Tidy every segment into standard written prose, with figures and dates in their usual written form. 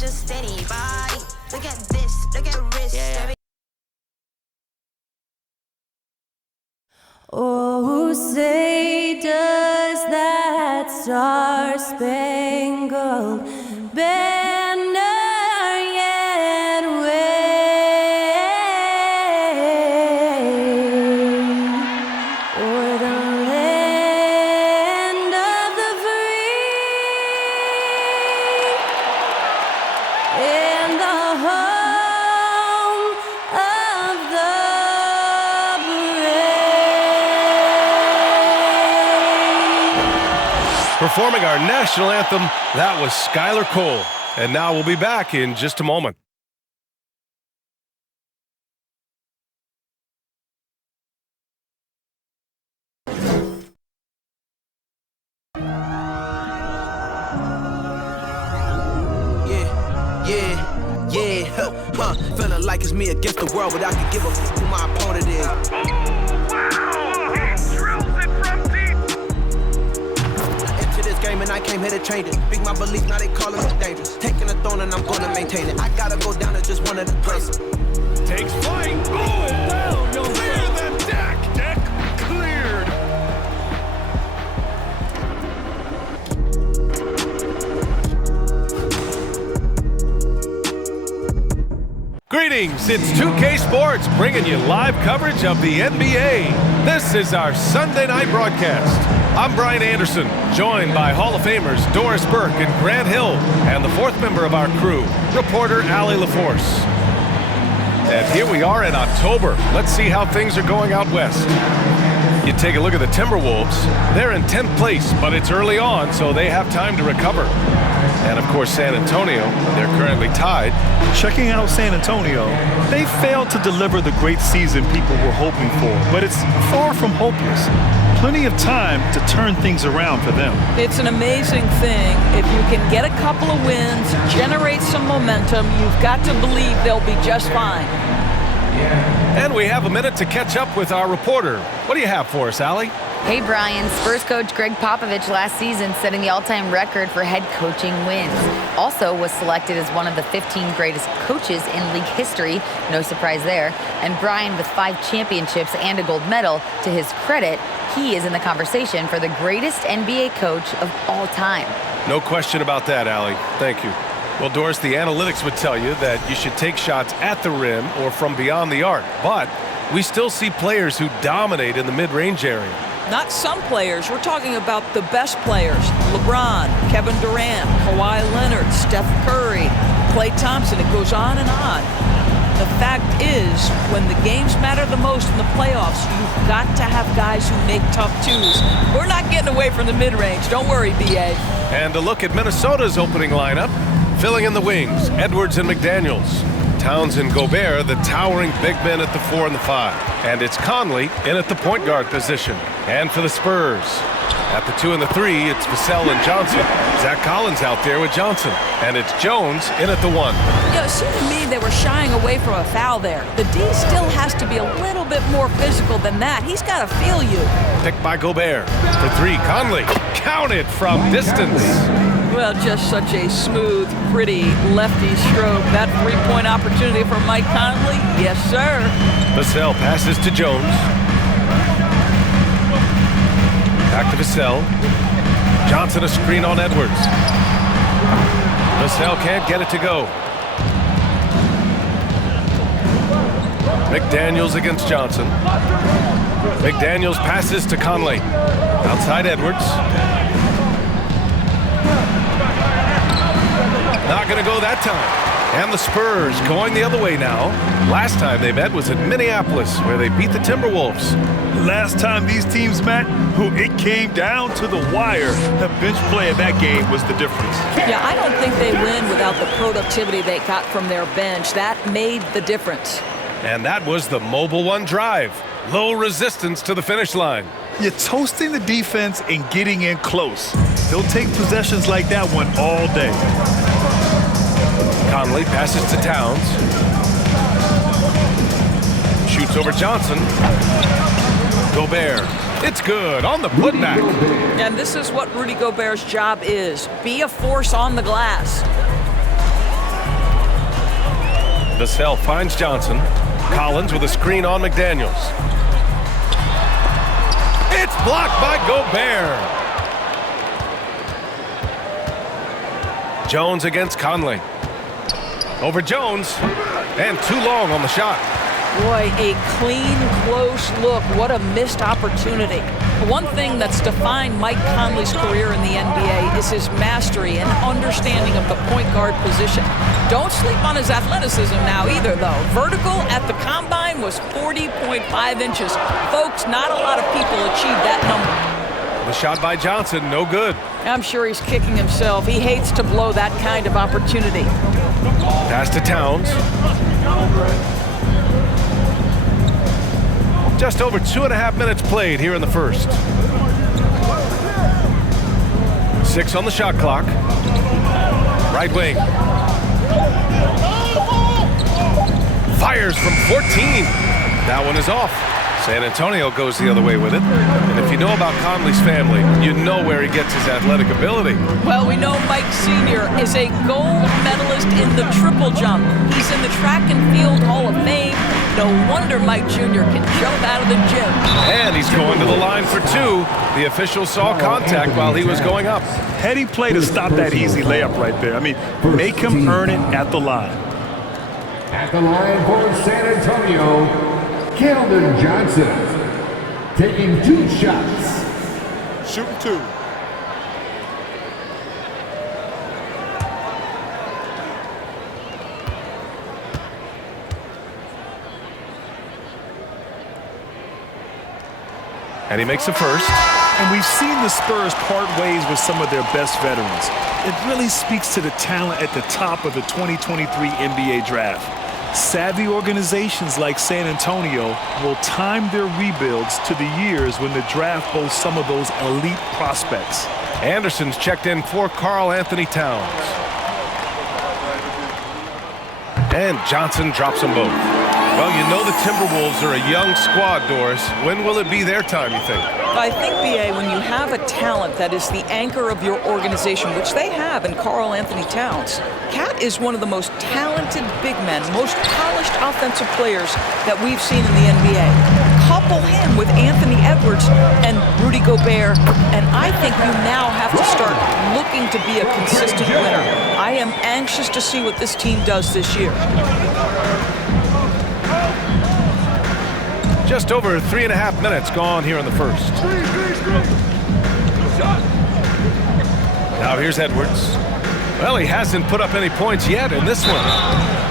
just steady body. Look at this, look at wrist. Yeah. Oh, say does that star-spangled banner yet wave o'er the land of the free and the home of the Performing our national anthem, that was Skylar Cole. And now we'll be back in just a moment. Feeling like it's me against the world, but I can give a f who my opponent is. And I came here to change it. Speak my belief, now they calling me dangerous. Taking the throne and I'm gonna maintain it. I gotta go down to just one of the greatest. Takes flight. Oh, down. You'll clear the deck. Deck cleared. Greetings, it's 2K Sports bringing you live coverage of the NBA. This is our Sunday night broadcast. I'm Brian Anderson, joined by Hall of Famers Doris Burke and Grant Hill, and the fourth member of our crew, reporter Allie LaForce. And here we are in October. Let's see how things are going out west. You take a look at the Timberwolves. They're in 10th place, but it's early on, so they have time to recover. And of course, San Antonio, they're currently tied. Checking out San Antonio, they failed to deliver the great season people were hoping for, but it's far from hopeless. Plenty of time to turn things around for them. It's an amazing thing. If you can get a couple of wins, generate some momentum, you've got to believe they'll be just fine. And we have a minute to catch up with our reporter. What do you have for us, Allie? Hey, Brian. Spurs coach Greg Popovich last season setting the all-time record for head coaching wins. Also was selected as one of the 15 greatest coaches in league history. No surprise there. And Brian, with 5 championships and a gold medal, to his credit, he is in the conversation for the greatest NBA coach of all time. No question about that, Allie. Thank you. Well, Doris, the analytics would tell you that you should take shots at the rim or from beyond the arc. But we still see players who dominate in the mid-range area. Not some players. We're talking about the best players. LeBron, Kevin Durant, Kawhi Leonard, Steph Curry, Klay Thompson. It goes on and on. The fact is, when the games matter the most in the playoffs, you've got to have guys who make tough twos. We're not getting away from the mid-range. Don't worry, B.A. And a look at Minnesota's opening lineup. Filling in the wings, Edwards and McDaniels. Towns and Gobert, the towering big men at the 4 and the 5. And it's Conley in at the point guard position. And for the Spurs, at the 2 and the 3, it's Vassell and Johnson. Zach Collins out there with Johnson. And it's Jones in at the 1. You know, it seemed to me they were shying away from a foul there. The D still has to be a little bit more physical than that. He's got to feel you. Picked by Gobert. For 3, Conley. Counted from distance. Well, just such a smooth, pretty lefty stroke. That three-point opportunity for Mike Conley? Yes, sir. Vassell passes to Jones. Back to Vassell. Johnson a screen on Edwards. Vassell can't get it to go. McDaniels against Johnson. McDaniels passes to Conley. Outside Edwards. Not going to go that time. And the Spurs going the other way now. Last time they met was at Minneapolis, where they beat the Timberwolves. Last time these teams met, it came down to the wire. The bench play of that game was the difference. Yeah, I don't think they win without the productivity they got from their bench. That made the difference. And that was the Mobile One drive. Low resistance to the finish line. You're toasting the defense and getting in close. They'll take possessions like that one all day. Conley passes to Towns. Shoots over Johnson. Gobert. It's good on the putback. And this is what Rudy Gobert's job is. Be a force on the glass. Vassell finds Johnson. Collins with a screen on McDaniels. It's blocked by Gobert. Jones against Conley. Over Jones, and too long on the shot. Boy, a clean, close look. What a missed opportunity. One thing that's defined Mike Conley's career in the NBA is his mastery and understanding of the point guard position. Don't sleep on his athleticism now either, though. Vertical at the combine was 40.5 inches. Folks, not a lot of people achieve that number. The shot by Johnson, no good. I'm sure he's kicking himself. He hates to blow that kind of opportunity. Pass to Towns. Just over 2.5 minutes played here in the first. 6 on the shot clock. Right wing. Fires from 14. That one is off. San Antonio goes the other way with it. And if you know about Conley's family, you know where he gets his athletic ability. Well, we know Mike Sr. is a gold medalist in the triple jump. He's in the track and field Hall of Fame. No wonder Mike Jr. can jump out of the gym. And he's going to the line for 2. The official saw contact while he was going up. Heady play to stop that easy layup right there. I mean, make him earn it at the line. At the line for San Antonio, Keldon Johnson, taking 2 shots. Shooting 2. And he makes the first. And we've seen the Spurs part ways with some of their best veterans. It really speaks to the talent at the top of the 2023 NBA draft. Savvy organizations like San Antonio will time their rebuilds to the years when the draft boasts some of those elite prospects. Anderson's checked in for Karl Anthony Towns. And Johnson drops them both. Well, you know the Timberwolves are a young squad, Doris. When will it be their time, you think? I think, B.A., when you have a talent that is the anchor of your organization, which they have in Karl Anthony Towns, Cat is one of the most talented big men, most polished offensive players that we've seen in the NBA. Couple him with Anthony Edwards and Rudy Gobert, and I think you now have to start looking to be a consistent winner. I am anxious to see what this team does this year. Just over 3.5 minutes gone here in the first. Now here's Edwards. Well, he hasn't put up any points yet in this one.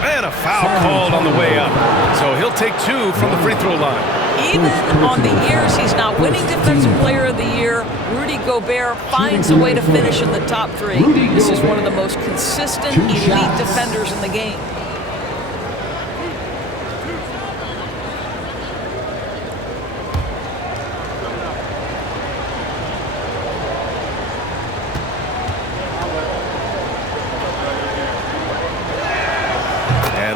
And a foul called on the way up. So he'll take 2 from the free throw line. Even on the years he's not winning Defensive Player of the Year, Rudy Gobert finds a way to finish in the top 3. This is one of the most consistent elite defenders in the game.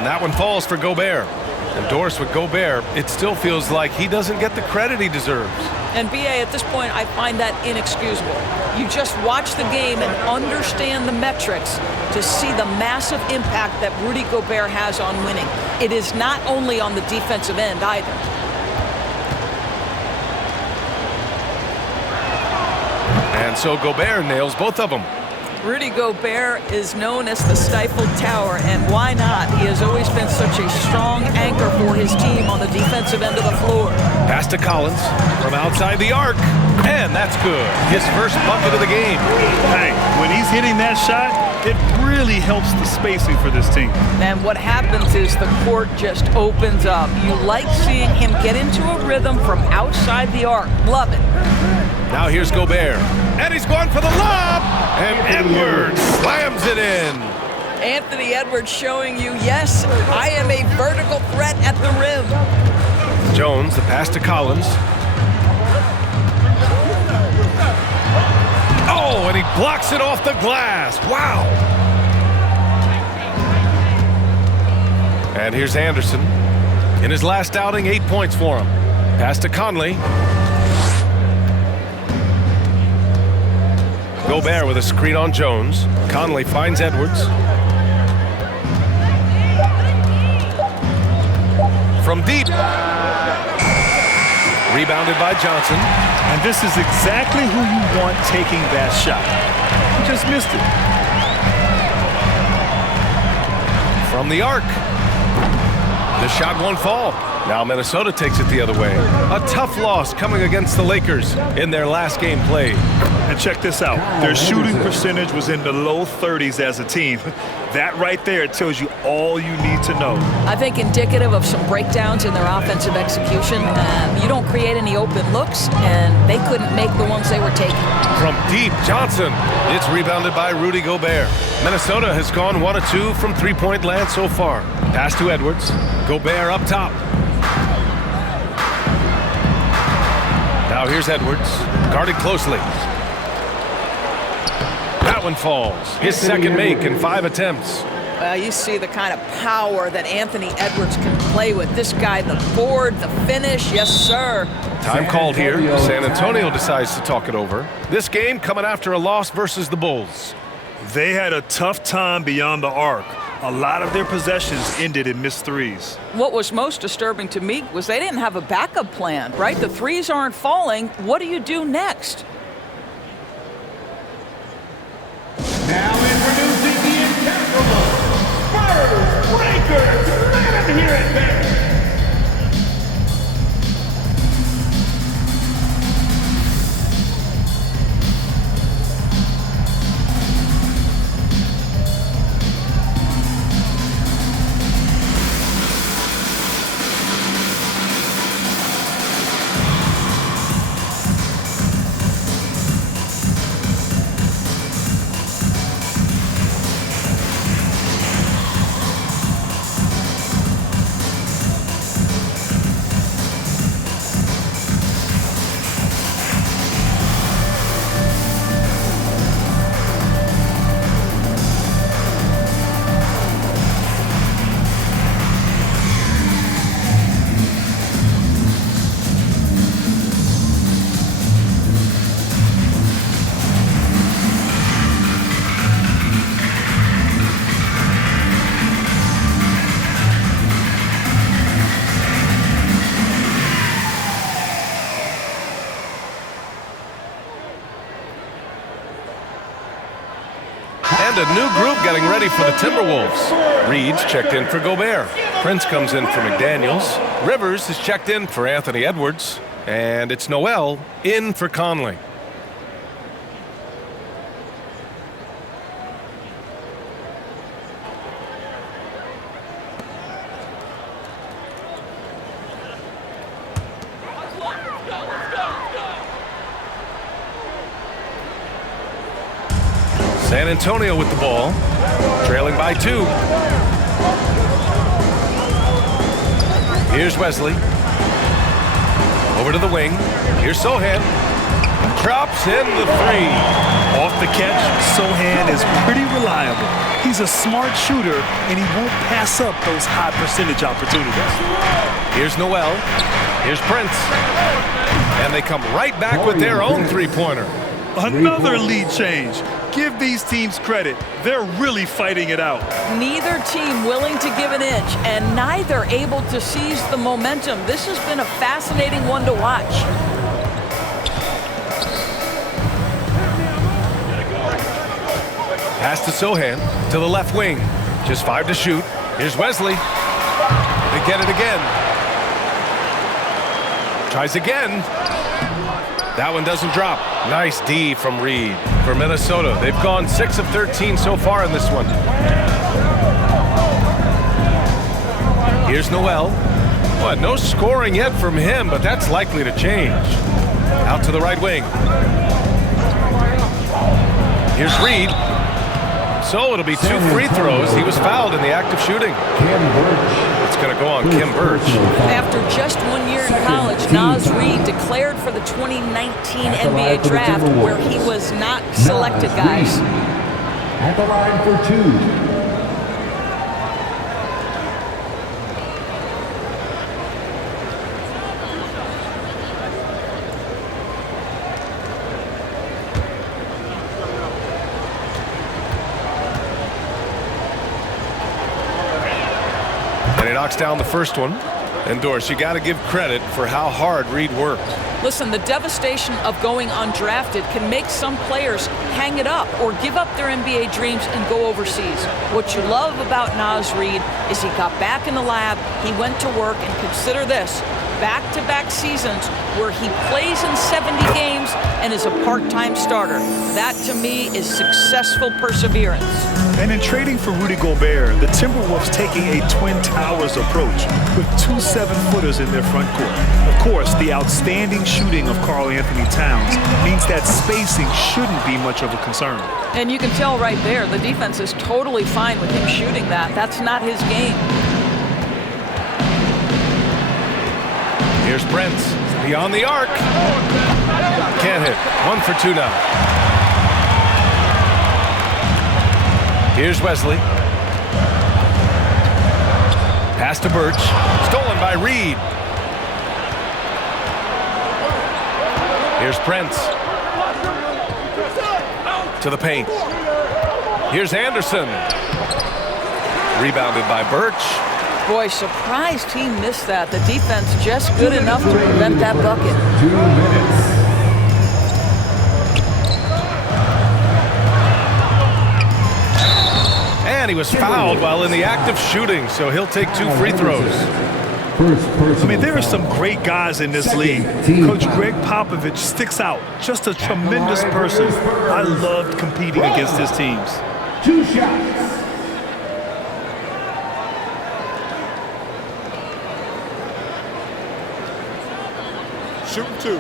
That one falls for Gobert. And Doris, with Gobert, it still feels like he doesn't get the credit he deserves. And B.A., at this point, I find that inexcusable. You just watch the game and understand the metrics to see the massive impact that Rudy Gobert has on winning. It is not only on the defensive end either. And so Gobert nails both of them. Rudy Gobert is known as the Stifled Tower, and why not? He has always been such a strong anchor for his team on the defensive end of the floor. Pass to Collins from outside the arc, and that's good. His first bucket of the game. Hey, when he's hitting that shot, it really helps the spacing for this team. And what happens is the court just opens up. You like seeing him get into a rhythm from outside the arc. Love it. Now here's Gobert, and he's going for the lob, and Edwards slams it in. Anthony Edwards showing you, yes, I am a vertical threat at the rim. Jones, the pass to Collins. Oh, and he blocks it off the glass. Wow. And here's Anderson. In his last outing, 8 points for him. Pass to Conley. Gobert with a screen on Jones. Conley finds Edwards. Rebounded by Johnson. And this is exactly who you want taking that shot. He just missed it. From the arc. The shot won't fall. Now Minnesota takes it the other way. A tough loss coming against the Lakers in their last game played. And check this out. Their shooting percentage was in the low 30s as a team. That right there tells you all you need to know. I think indicative of some breakdowns in their offensive execution. You don't create any open looks, and they couldn't make the ones they were taking. From deep, Johnson. It's rebounded by Rudy Gobert. Minnesota has gone 1 of 2 from three-point land so far. Pass to Edwards. Gobert up top. Now here's Edwards, guarded closely. That one falls. His second make in 5 attempts. Well, you see the kind of power that Anthony Edwards can play with. This guy, the board, the finish, yes, sir. Time called here. San Antonio decides to talk it over. This game coming after a loss versus the Bulls. They had a tough time beyond the arc. A lot of their possessions ended in missed threes. What was most disturbing to me was they didn't have a backup plan, right? The threes aren't falling. What do you do next? Now introducing the incomparable Spurs Breakers. Let him hear it, baby. And a new group getting ready for the Timberwolves. Reed's checked in for Gobert. Prince comes in for McDaniels. Rivers is checked in for Anthony Edwards. And it's Noel in for Conley. San Antonio with the ball, trailing by 2. Here's Wesley. Over to the wing. Here's Sohan. Drops in the 3. Off the catch, Sohan is pretty reliable. He's a smart shooter, and he won't pass up those high percentage opportunities. Here's Noel. Here's Prince. And they come right back with their own three-pointer. Another lead change. Give these teams credit. They're really fighting it out. Neither team willing to give an inch, and neither able to seize the momentum. This has been a fascinating one to watch. Pass to Sohan, to the left wing. Just 5 to shoot. Here's Wesley. They get it again. Tries again. That one doesn't drop. Nice D from Reed for Minnesota. They've gone 6 of 13 so far in this one. Here's Noel. Well, no scoring yet from him, but that's likely to change. Out to the right wing. Here's Reed. So it'll be 2 free throws. He was fouled in the act of shooting. It's going to go on Kim Birch. After just 1 year in college, Naz Reid declared for the 2019 NBA draft, where he was not selected, guys. At the line for 2. And he knocks down the first one. And Doris, you got to give credit for how hard Reed worked. Listen, the devastation of going undrafted can make some players hang it up or give up their NBA dreams and go overseas. What you love about Naz Reid is he got back in the lab, he went to work, and consider this, back-to-back seasons where he plays in 70 games and is a part-time starter. That, to me, is successful perseverance. And in trading for Rudy Gobert, the Timberwolves taking a Twin Towers approach with 2 7-footers in their front court. Of course, the outstanding shooting of Karl Anthony Towns means that spacing shouldn't be much of a concern. And you can tell right there, the defense is totally fine with him shooting that. That's not his game. Here's Brents, beyond the arc. Can't hit. 1 for 2 now. Here's Wesley. Pass to Birch. Stolen by Reed. Here's Brents. To the paint. Here's Anderson. Rebounded by Birch. Boy, surprised he missed that. The defense just good enough to prevent that bucket. 2 minutes. And he was fouled while in the act of shooting, so he'll take 2 free throws. I mean, there are some great guys in this league. Coach Greg Popovich sticks out. Just a tremendous person. I loved competing against his teams. 2 shots. Shooting 2.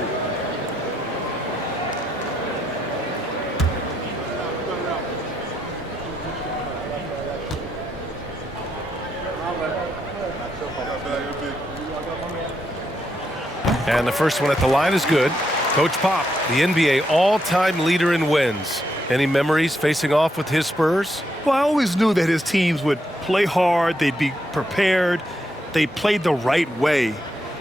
And the first one at the line is good. Coach Pop, the NBA all-time leader in wins. Any memories facing off with his Spurs? Well, I always knew that his teams would play hard, they'd be prepared, they played the right way.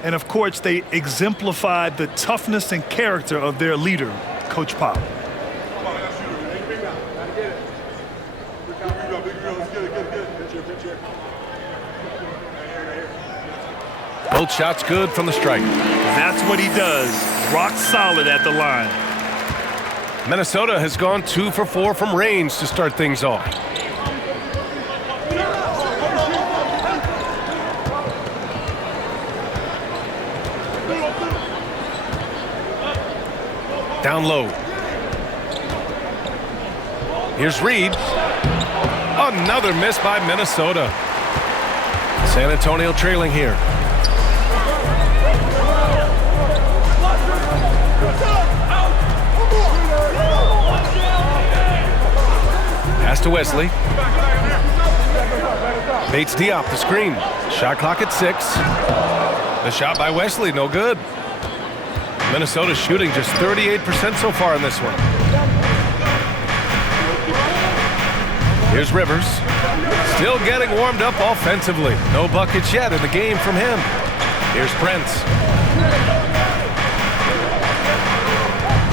And of course, they exemplified the toughness and character of their leader, Coach Pop. Both shots good from the stripe. That's what he does. Rock solid at the line. Minnesota has gone 2 for 4 from range to start things off. Down low. Here's Reed. Another miss by Minnesota. San Antonio trailing here. Pass to Wesley. Bates Diop the screen. Shot clock at 6. The shot by Wesley, no good. Minnesota shooting just 38% so far in this one. Here's Rivers. Still getting warmed up offensively. No buckets yet in the game from him. Here's Brents.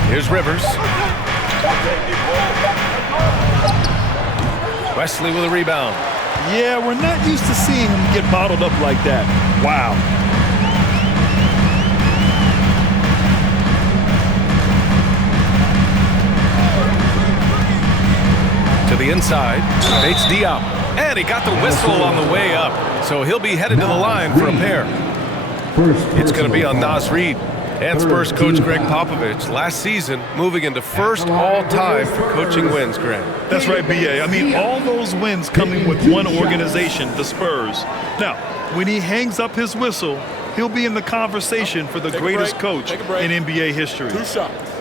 Here's Rivers. Wesley with a rebound. Yeah, we're not used to seeing him get bottled up like that. Wow. To the inside, Bates Diop. And he got the whistle on the way up. So he'll be headed to the line for a pair. It's going to be on Naz Reid. And Spurs coach Greg Popovich last season moving into first all-time for coaching wins, Greg. That's right, B.A. I mean, all those wins coming with one organization, the Spurs. Now, when he hangs up his whistle, he'll be in the conversation for the greatest coach in NBA history. 2 shots.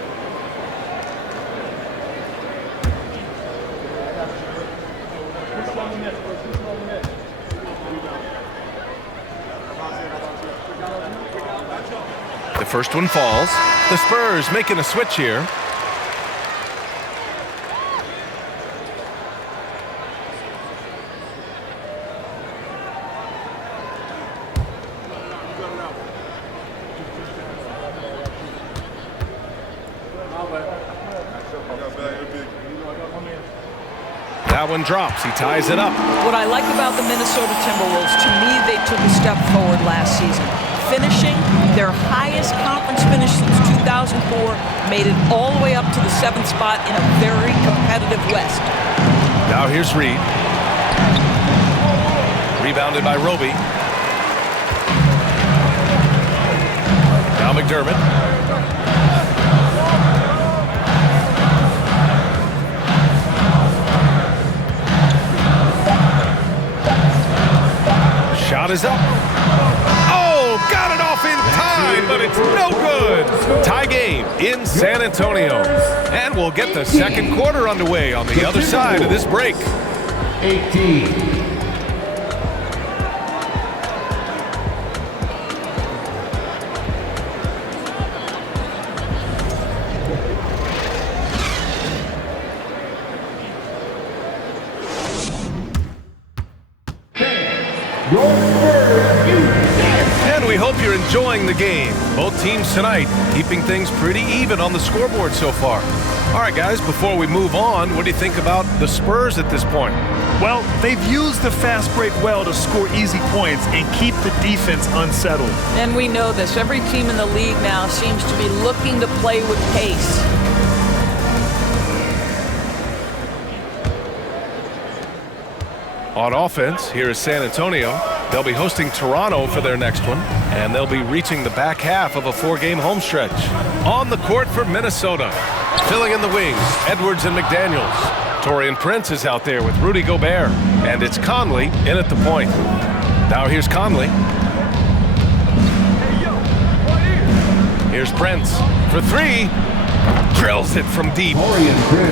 The first one falls. The Spurs making a switch here. That one drops. He ties it up. What I like about the Minnesota Timberwolves, to me, they took a step forward last season. Finishing their highest conference finish since 2004, made it all the way up to the 7th spot in a very competitive West. Now here's Reed. Rebounded by Roby. Now McDermott. Shot is up. Oh, got it off in time, but it's no good. Tie game in San Antonio. And we'll get the second quarter underway on the other side of this break. 18. And we hope you're enjoying the game. Both teams tonight keeping things pretty even on the scoreboard so far. All right, guys, before we move on, what do you think about the Spurs at this point? Well, they've used the fast break well to score easy points and keep the defense unsettled. And we know this. Every team in the league now seems to be looking to play with pace. On offense, here is San Antonio. They'll be hosting Toronto for their next one, and they'll be reaching the back half of a 4-game homestretch. On the court for Minnesota, filling in the wings, Edwards and McDaniels. Taurean Prince is out there with Rudy Gobert, and it's Conley in at the point. Now here's Conley. Here's Prince for 3. Drills it from deep.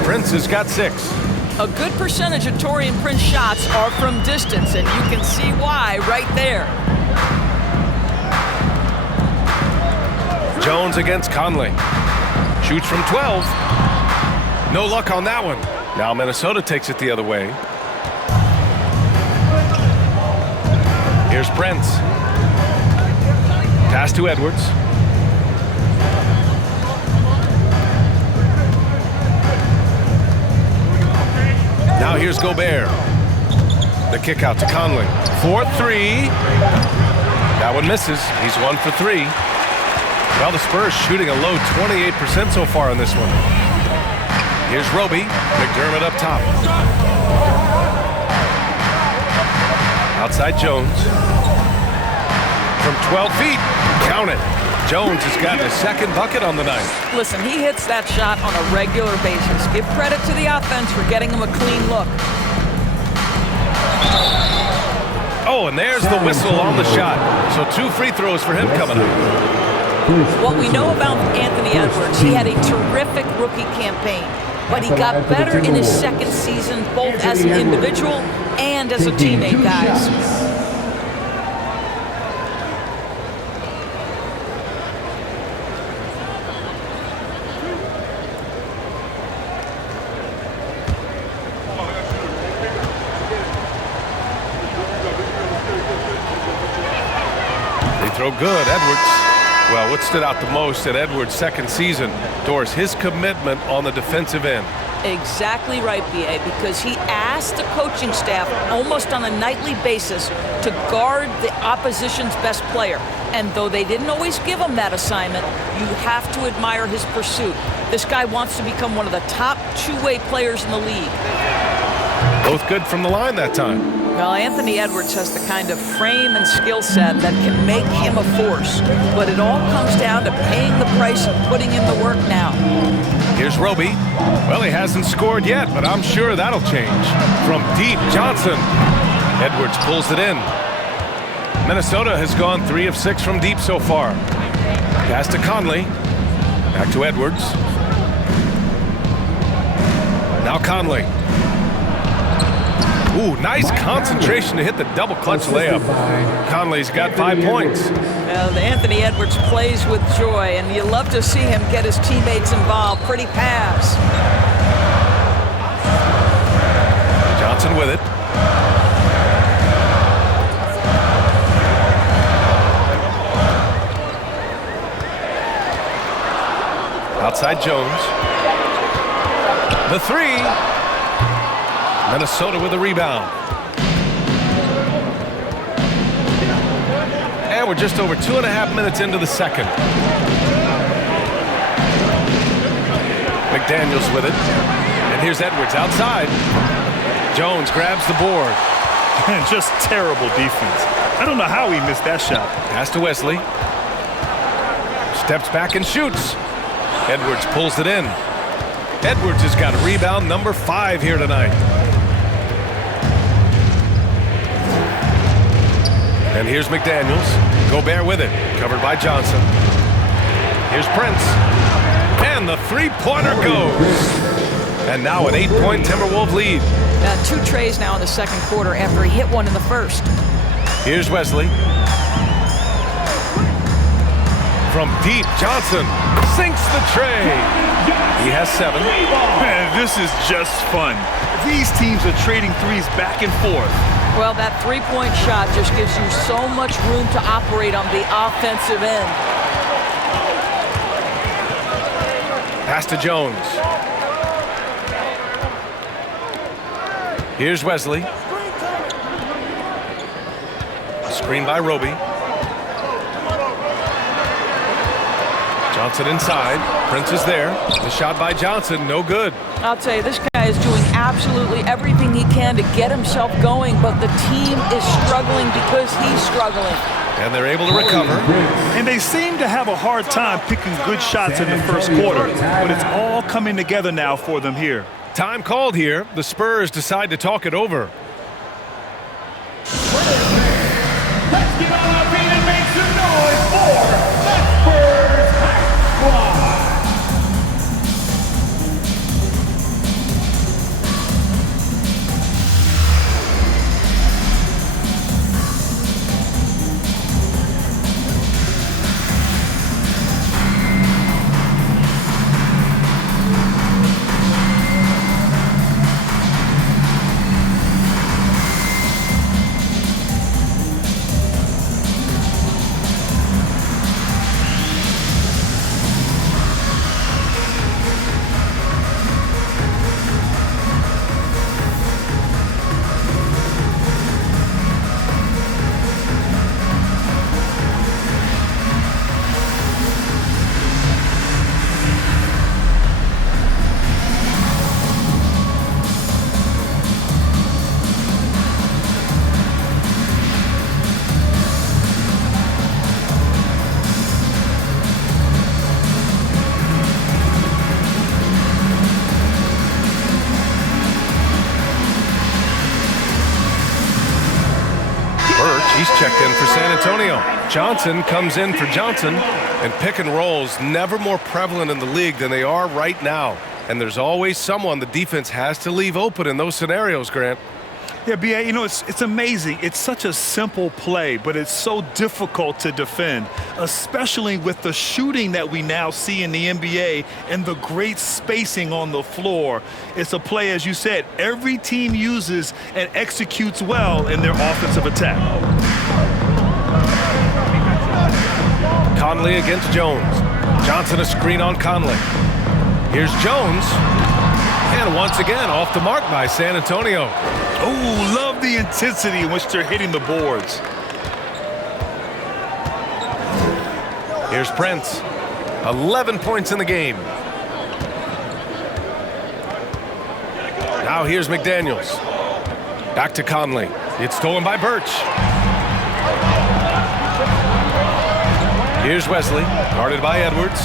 Prince has got 6. A good percentage of Taurean Prince shots are from distance, and you can see why right there. Jones against Conley. Shoots from 12. No luck on that one. Now Minnesota takes it the other way. Here's Prince. Pass to Edwards. Now here's Gobert. The kick out to Conley. 4-3. That one misses. He's 1 for 3. Well, the Spurs shooting a low 28% so far in this one. Here's Roby. McDermott up top. Outside Jones. From 12 feet. Count it. Jones has gotten a second bucket on the night. Listen, he hits that shot on a regular basis. Give credit to the offense for getting him a clean look. Oh, and there's the whistle on the shot. So 2 free throws for him coming up. What we know about Anthony Edwards, he had a terrific rookie campaign, but he got better in his second season, both as an individual and as a teammate, guys. Throw good, Edwards. Well, what stood out the most at Edwards' second season, Doris, his commitment on the defensive end. Exactly right, B.A., because he asked the coaching staff almost on a nightly basis to guard the opposition's best player. And though they didn't always give him that assignment, you have to admire his pursuit. This guy wants to become one of the top two-way players in the league. Both good from the line that time. Well, Anthony Edwards has the kind of frame and skill set that can make him a force. But it all comes down to paying the price and putting in the work now. Here's Roby. Well, he hasn't scored yet, but I'm sure that'll change. From deep, Johnson. Edwards pulls it in. Minnesota has gone 3 of 6 from deep so far. Pass to Conley. Back to Edwards. Now Conley. Ooh, nice concentration to hit the double clutch layup. Conley's got 5 points. Well, Anthony Edwards plays with joy, and you love to see him get his teammates involved. Pretty pass. Johnson with it. Outside Jones. The 3. Minnesota with a rebound. And we're just over 2.5 minutes into the second. McDaniels with it. And here's Edwards outside. Jones grabs the board. And just terrible defense. I don't know how he missed that shot. Pass to Wesley. Steps back and shoots. Edwards pulls it in. Edwards has got rebound number 5 here tonight. And here's McDaniels. Gobert with it. Covered by Johnson. Here's Prince. And the three-pointer goes. And now an 8-point Timberwolves lead. 2 trays now in the second quarter after he hit one in the first. Here's Wesley. From deep, Johnson sinks the tray. He has 7. Man, this is just fun. These teams are trading threes back and forth. Well, that three-point shot just gives you so much room to operate on the offensive end. Pass to Jones. Here's Wesley. Screen by Roby. Johnson inside. Prince is there. The shot by Johnson, no good. I'll tell you, this guy is doing absolutely everything he can to get himself going, but the team is struggling because he's struggling. And they're able to recover. And they seem to have a hard time picking good shots in the first quarter, but it's all coming together now for them here. Time called here. The Spurs decide to talk it over. Let's get on our feet and make some noise for the Spurs Hype Squad. He's checked in for San Antonio. Johnson comes in for Johnson, and pick and rolls never more prevalent in the league than they are right now. And there's always someone the defense has to leave open in those scenarios, Grant. Yeah, B.A., you know, it's amazing. It's such a simple play, but it's so difficult to defend, especially with the shooting that we now see in the NBA and the great spacing on the floor. It's a play, as you said, every team uses and executes well in their offensive attack. Conley against Jones. Johnson a screen on Conley. Here's Jones. And once again, off the mark by San Antonio. Oh, love the intensity in which they're hitting the boards. Here's Prince. 11 points in the game. Now here's McDaniels. Back to Conley. It's stolen by Birch. Here's Wesley, guarded by Edwards.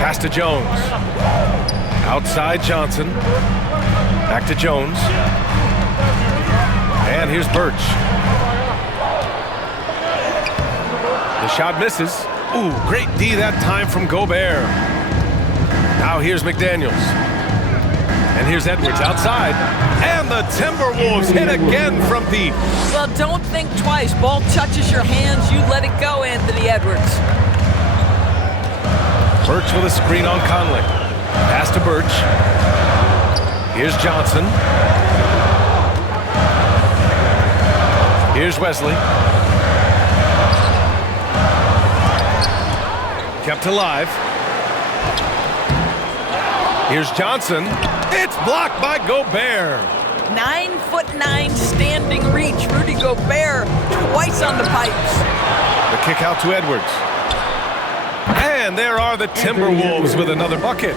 Pass to Jones. Outside Johnson. Back to Jones. And here's Birch. The shot misses. Ooh, great D that time from Gobert. Now here's McDaniels. And here's Edwards outside. And the Timberwolves hit again from deep. Well, don't think twice. Ball touches your hands, you let it go, Anthony Edwards. Birch with a screen on Conley. Pass to Birch. Here's Johnson. Here's Wesley. Kept alive. Here's Johnson. It's blocked by Gobert. 9'9" standing reach. Rudy Gobert twice on the pipes. The kick out to Edwards. And there are the Timberwolves with another bucket.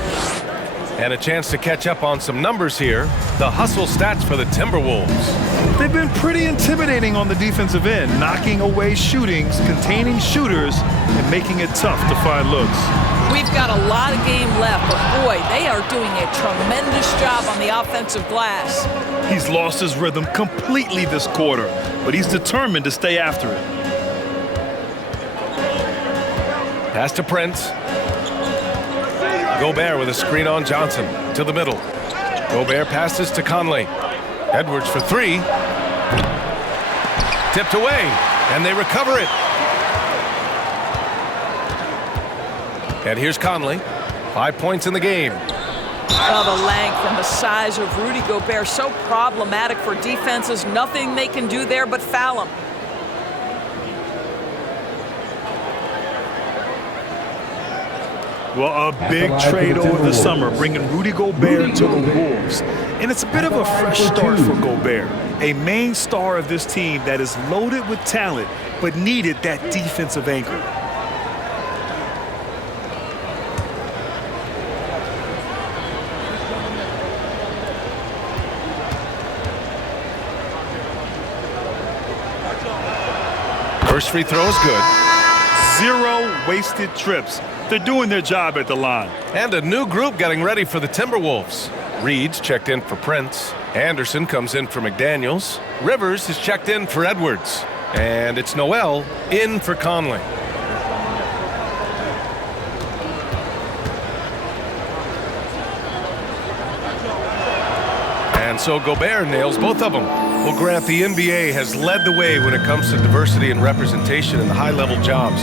And a chance to catch up on some numbers here. The hustle stats for the Timberwolves. They've been pretty intimidating on the defensive end, knocking away shootings, containing shooters, and making it tough to find looks. We've got a lot of game left, but boy, they are doing a tremendous job on the offensive glass. He's lost his rhythm completely this quarter, but he's determined to stay after it. Pass to Prince. Gobert with a screen on Johnson to the middle. Gobert passes to Conley. Edwards for three. Tipped away, and they recover it. And here's Conley. 5 points in the game. Oh, the length and the size of Rudy Gobert, so problematic for defenses. Nothing they can do there but foul him. Well, a big trade over the summer, bringing Rudy Gobert to the Wolves. And it's a bit of a fresh start for Gobert, a main star of this team that is loaded with talent, but needed that defensive anchor. First free throw is good. 0 wasted trips. They're doing their job at the line. And a new group getting ready for the Timberwolves. Reed's checked in for Prince. Anderson comes in for McDaniels. Rivers is checked in for Edwards. And it's Noel in for Conley. And so Gobert nails both of them. Well, Grant, the NBA has led the way when it comes to diversity and representation in the high-level jobs.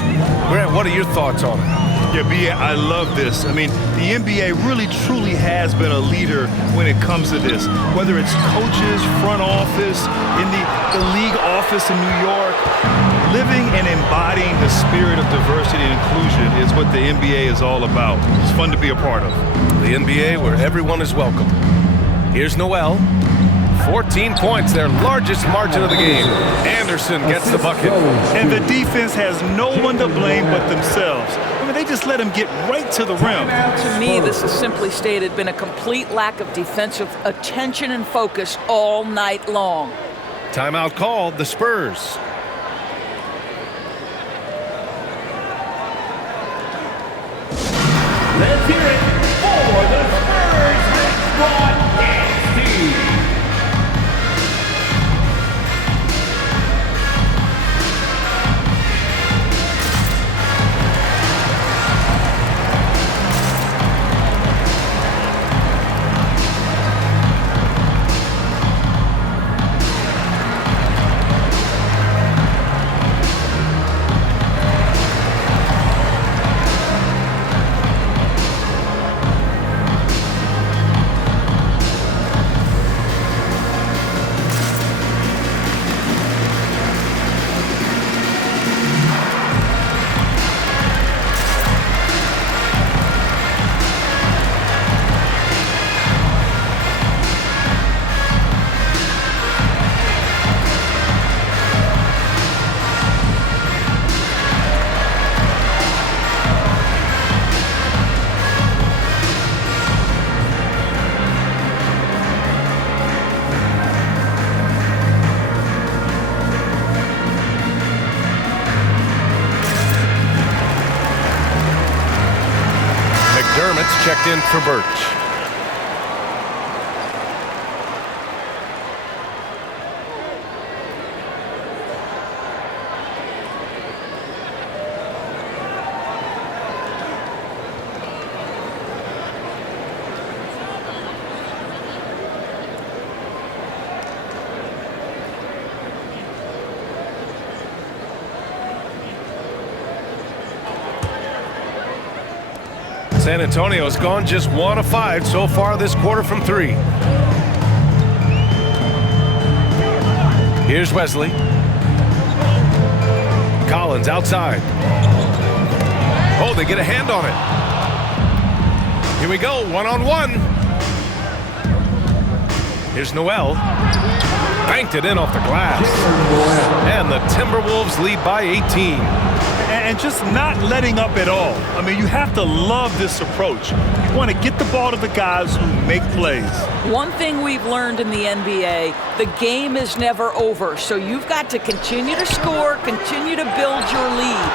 Grant, what are your thoughts on it? Yeah, B.A., I love this. I mean, the NBA really, truly has been a leader when it comes to this. Whether it's coaches, front office, in the league office in New York, living and embodying the spirit of diversity and inclusion is what the NBA is all about. It's fun to be a part of. The NBA where everyone is welcome. Here's Noel. 14 points, their largest margin of the game. Anderson gets the bucket. And the defense has no one to blame but themselves. I mean, they just let him get right to the rim. To me, this has simply stated been a complete lack of defensive attention and focus all night long. Timeout called, the Spurs. Let's hear it for the Spurs Next Broadcast Team. McDermott's checked in for Birch. San Antonio's gone just 1 of 5 so far this quarter from 3. Here's Wesley. Collins outside. Oh, they get a hand on it. Here we go, 1-on-1. Here's Noel. Banked it in off the glass. And the Timberwolves lead by 18. And just not letting up at all. I mean, you have to love this approach. You want to get the ball to the guys who make plays. One thing we've learned in the NBA, the game is never over. So you've got to continue to score, continue to build your lead.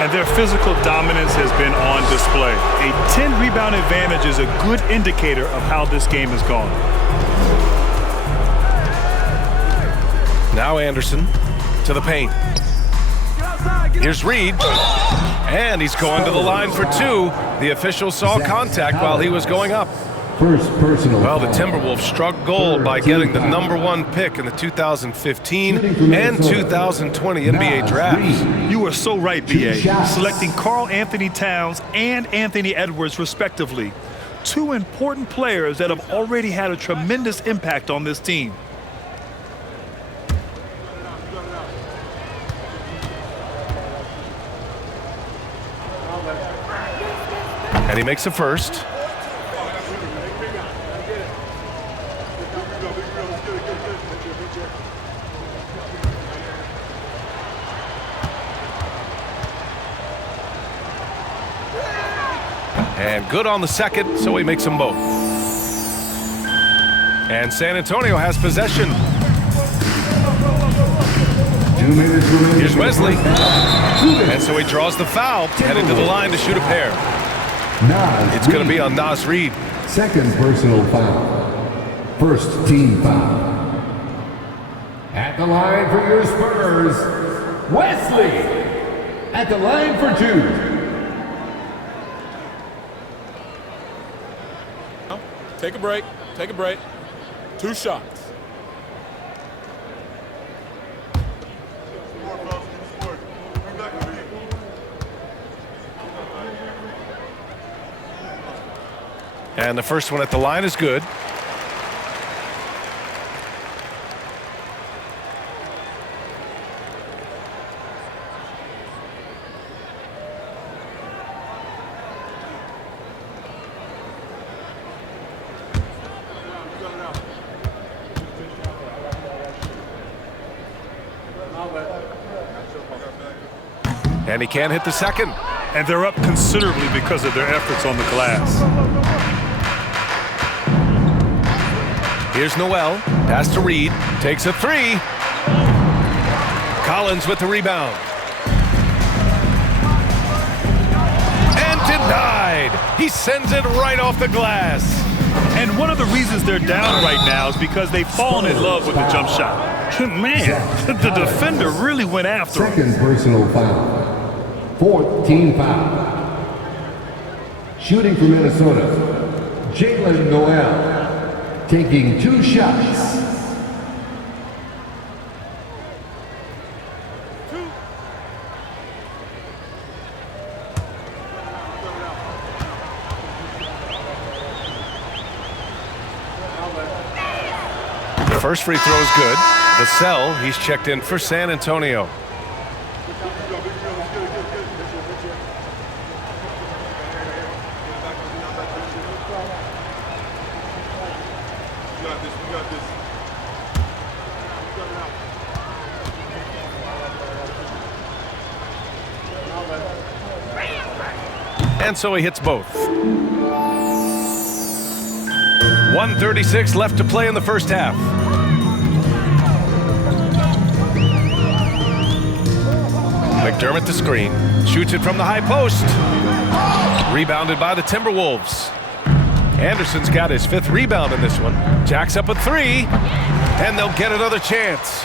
And their physical dominance has been on display. A 10-rebound advantage is a good indicator of how this game has gone. Now Anderson to the paint. Here's Reed, and he's going to the line for two. The official saw contact while he was going up. First personal. Well, the Timberwolves struck gold by getting the #1 pick in the 2015 and 2020 NBA drafts. You are so right, B.A. Selecting Karl Anthony Towns and Anthony Edwards, respectively. Two important players that have already had a tremendous impact on this team. And he makes a first. And good on the second, so he makes them both. And San Antonio has possession. 2 minutes remaining. Here's Wesley. And so he draws the foul, headed to the line to shoot a pair. It's going to be on Naz Reid. Second personal foul. First team foul. At the line for your Spurs, Wesley. At the line for two. Take a break. Take a break. 2 shots. And the first one at the line is good. And he can't hit the second. And they're up considerably because of their efforts on the glass. Here's Noel. Pass to Reed. Takes a three. Collins with the rebound. And denied. He sends it right off the glass. And one of the reasons they're down right now is because they've fallen in love with the jump shot. Man, the defender really went after him. Second personal foul. Fourth team foul. Shooting for Minnesota, Jalen Noel, taking 2 shots. The first free throw is good. The sell, he's checked in for San Antonio. And so he hits both. 1:36 left to play in the first half. McDermott the screen. Shoots it from the high post. Rebounded by the Timberwolves. Anderson's got his 5th rebound in this one. Jacks up a 3. And they'll get another chance.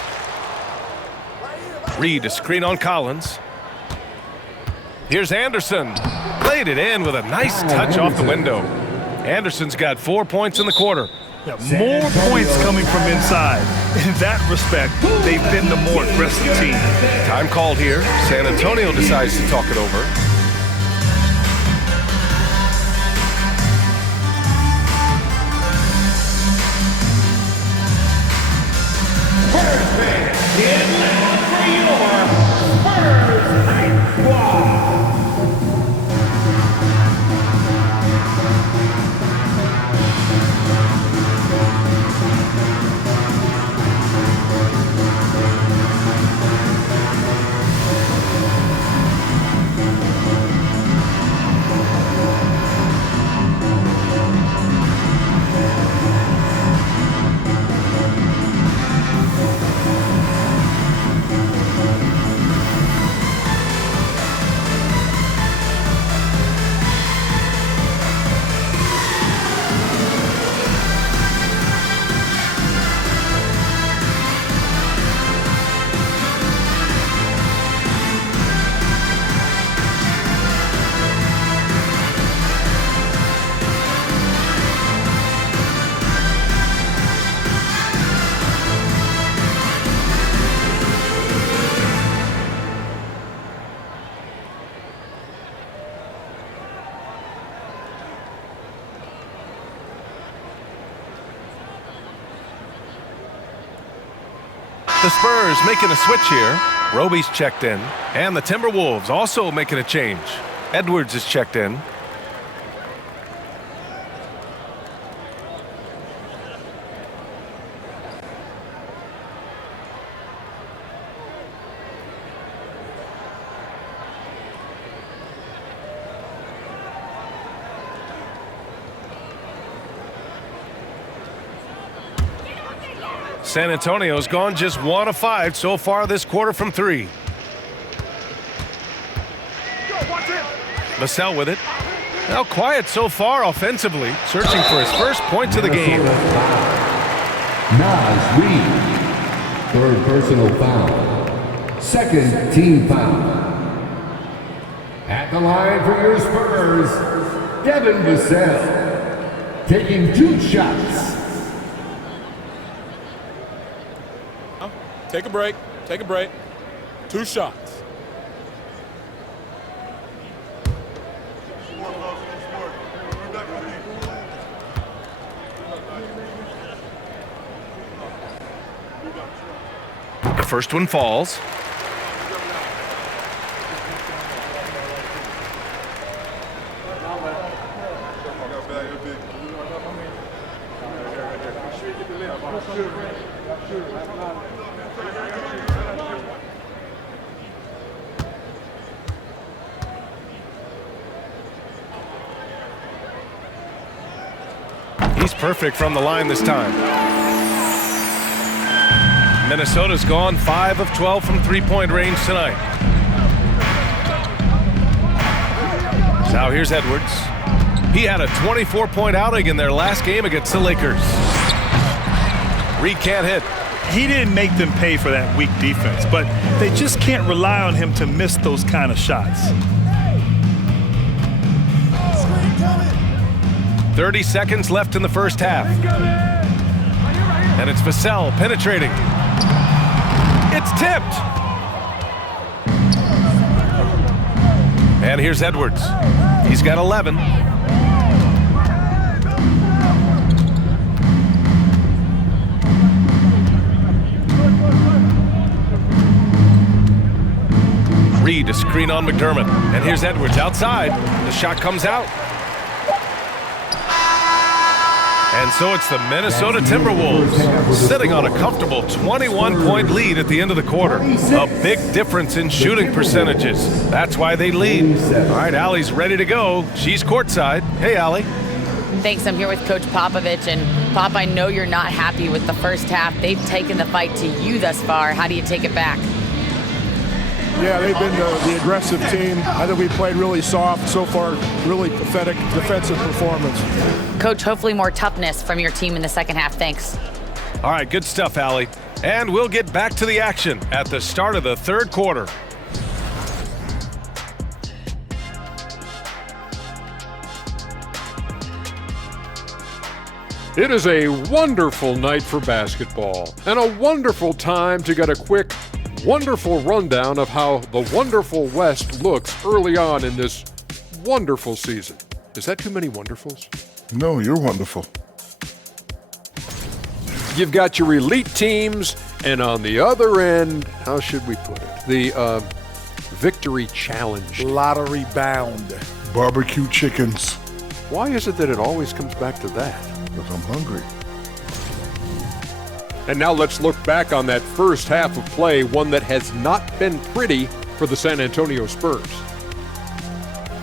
Reed a screen on Collins. Here's Anderson. Played it in with a nice touch off the window. Anderson's got 4 points in the quarter. Yeah, more points coming from inside. In that respect, they've been the more aggressive team. Time called here. San Antonio decides to talk it over. Spurs fans, get loud for your Spurs Night Squad. The Spurs making a switch here. Roby's checked in. And the Timberwolves also making a change. Edwards is checked in. San Antonio's gone just 1 of 5 so far this quarter from 3. Vassell with it. Now quiet so far offensively, searching for his first points of the game. Nas Reed, third personal foul. Second team foul. At the line for your Spurs, Devin Vassell, taking 2 shots. Take a break. Take a break. 2 shots. The first one falls. He's perfect from the line this time. Minnesota's gone 5 of 12 from three-point range tonight. Now here's Edwards. He had a 24-point outing in their last game against the Lakers. Reed can't hit. He didn't make them pay for that weak defense, but they just can't rely on him to miss those kind of shots. 30 seconds left in the first half. And it's Vassell penetrating. It's tipped. And here's Edwards. He's got 11. Reed, a screen on McDermott. And here's Edwards outside. The shot comes out. And so it's the Minnesota Timberwolves sitting on a comfortable 21-point lead at the end of the quarter. A big difference in shooting percentages. That's why they lead. All right, Allie's ready to go. She's courtside. Hey, Allie. Thanks. I'm here with Coach Popovich. And Pop, I know you're not happy with the first half. They've taken the fight to you thus far. How do you take it back? Yeah, they've been the aggressive team. I think we played really soft so far. Really pathetic defensive performance. Coach, hopefully more toughness from your team in the second half. Thanks. All right, good stuff, Allie. And we'll get back to the action at the start of the third quarter. It is a wonderful night for basketball and a wonderful time to get a quick, wonderful rundown of how the wonderful West looks early on in this wonderful season. Is that too many wonderfuls? No, you're wonderful. You've got your elite teams, and on the other end, how should we put it? The victory challenge. Lottery bound. Barbecue chickens. Why is it that it always comes back to that? Because I'm hungry. And now let's look back on that first half of play, one that has not been pretty for the San Antonio Spurs.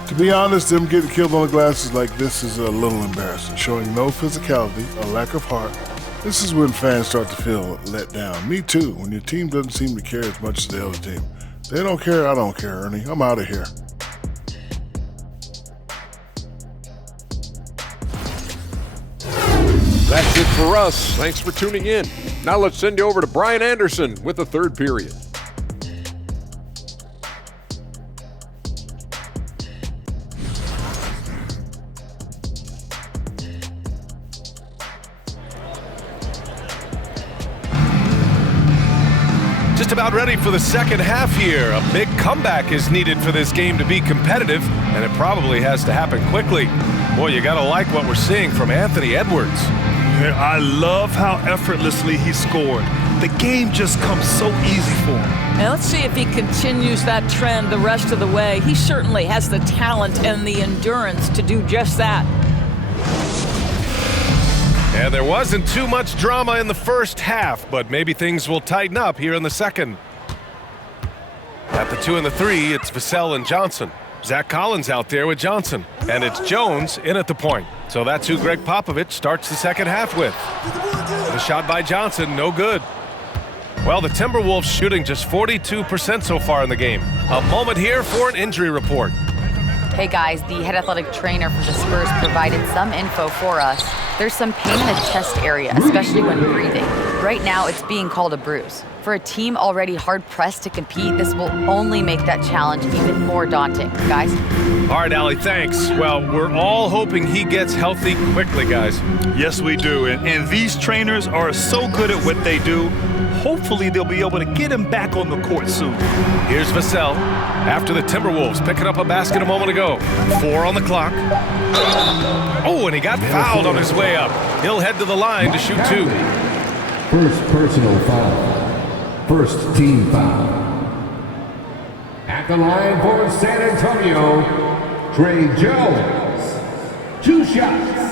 To be honest, them getting killed on the glasses like this is a little embarrassing, showing no physicality, a lack of heart. This is when fans start to feel let down. Me too, when your team doesn't seem to care as much as the other team. They don't care, I don't care, Ernie. I'm out of here. That's it for us. Thanks for tuning in. Now let's send you over to Brian Anderson with the third period. Just about ready for the second half here. A big comeback is needed for this game to be competitive, and it probably has to happen quickly. Boy, you gotta like what we're seeing from Anthony Edwards. I love how effortlessly he scored. the game just comes so easy for him. Now let's see if he continues that trend the rest of the way. He certainly has the talent and the endurance to do just that. And there wasn't too much drama in the first half, but maybe things will tighten up here in the second. At the 2 and the 3, it's Vassell and Johnson. Zach Collins out there with Johnson. And it's Jones in at the point. So that's who Greg Popovich starts the second half with. The shot by Johnson, no good. Well, the Timberwolves shooting just 42% so far in the game. A moment here for an injury report. Hey guys, the head athletic trainer for the Spurs provided some info for us. There's some pain in the chest area, especially when breathing. Right now, it's being called a bruise. For a team already hard-pressed to compete, this will only make that challenge even more daunting. Guys? All right, Allie, thanks. Well, we're all hoping he gets healthy quickly, guys. Yes, we do. And these trainers are so good at what they do. Hopefully, they'll be able to get him back on the court soon. Here's Vassell after the Timberwolves picking up a basket a moment ago. 4 on the clock. Oh, and he got fouled on his way up. He'll head to the line to shoot 2. First personal foul. First team foul. At the line for San Antonio, Trey Jones. 2 shots.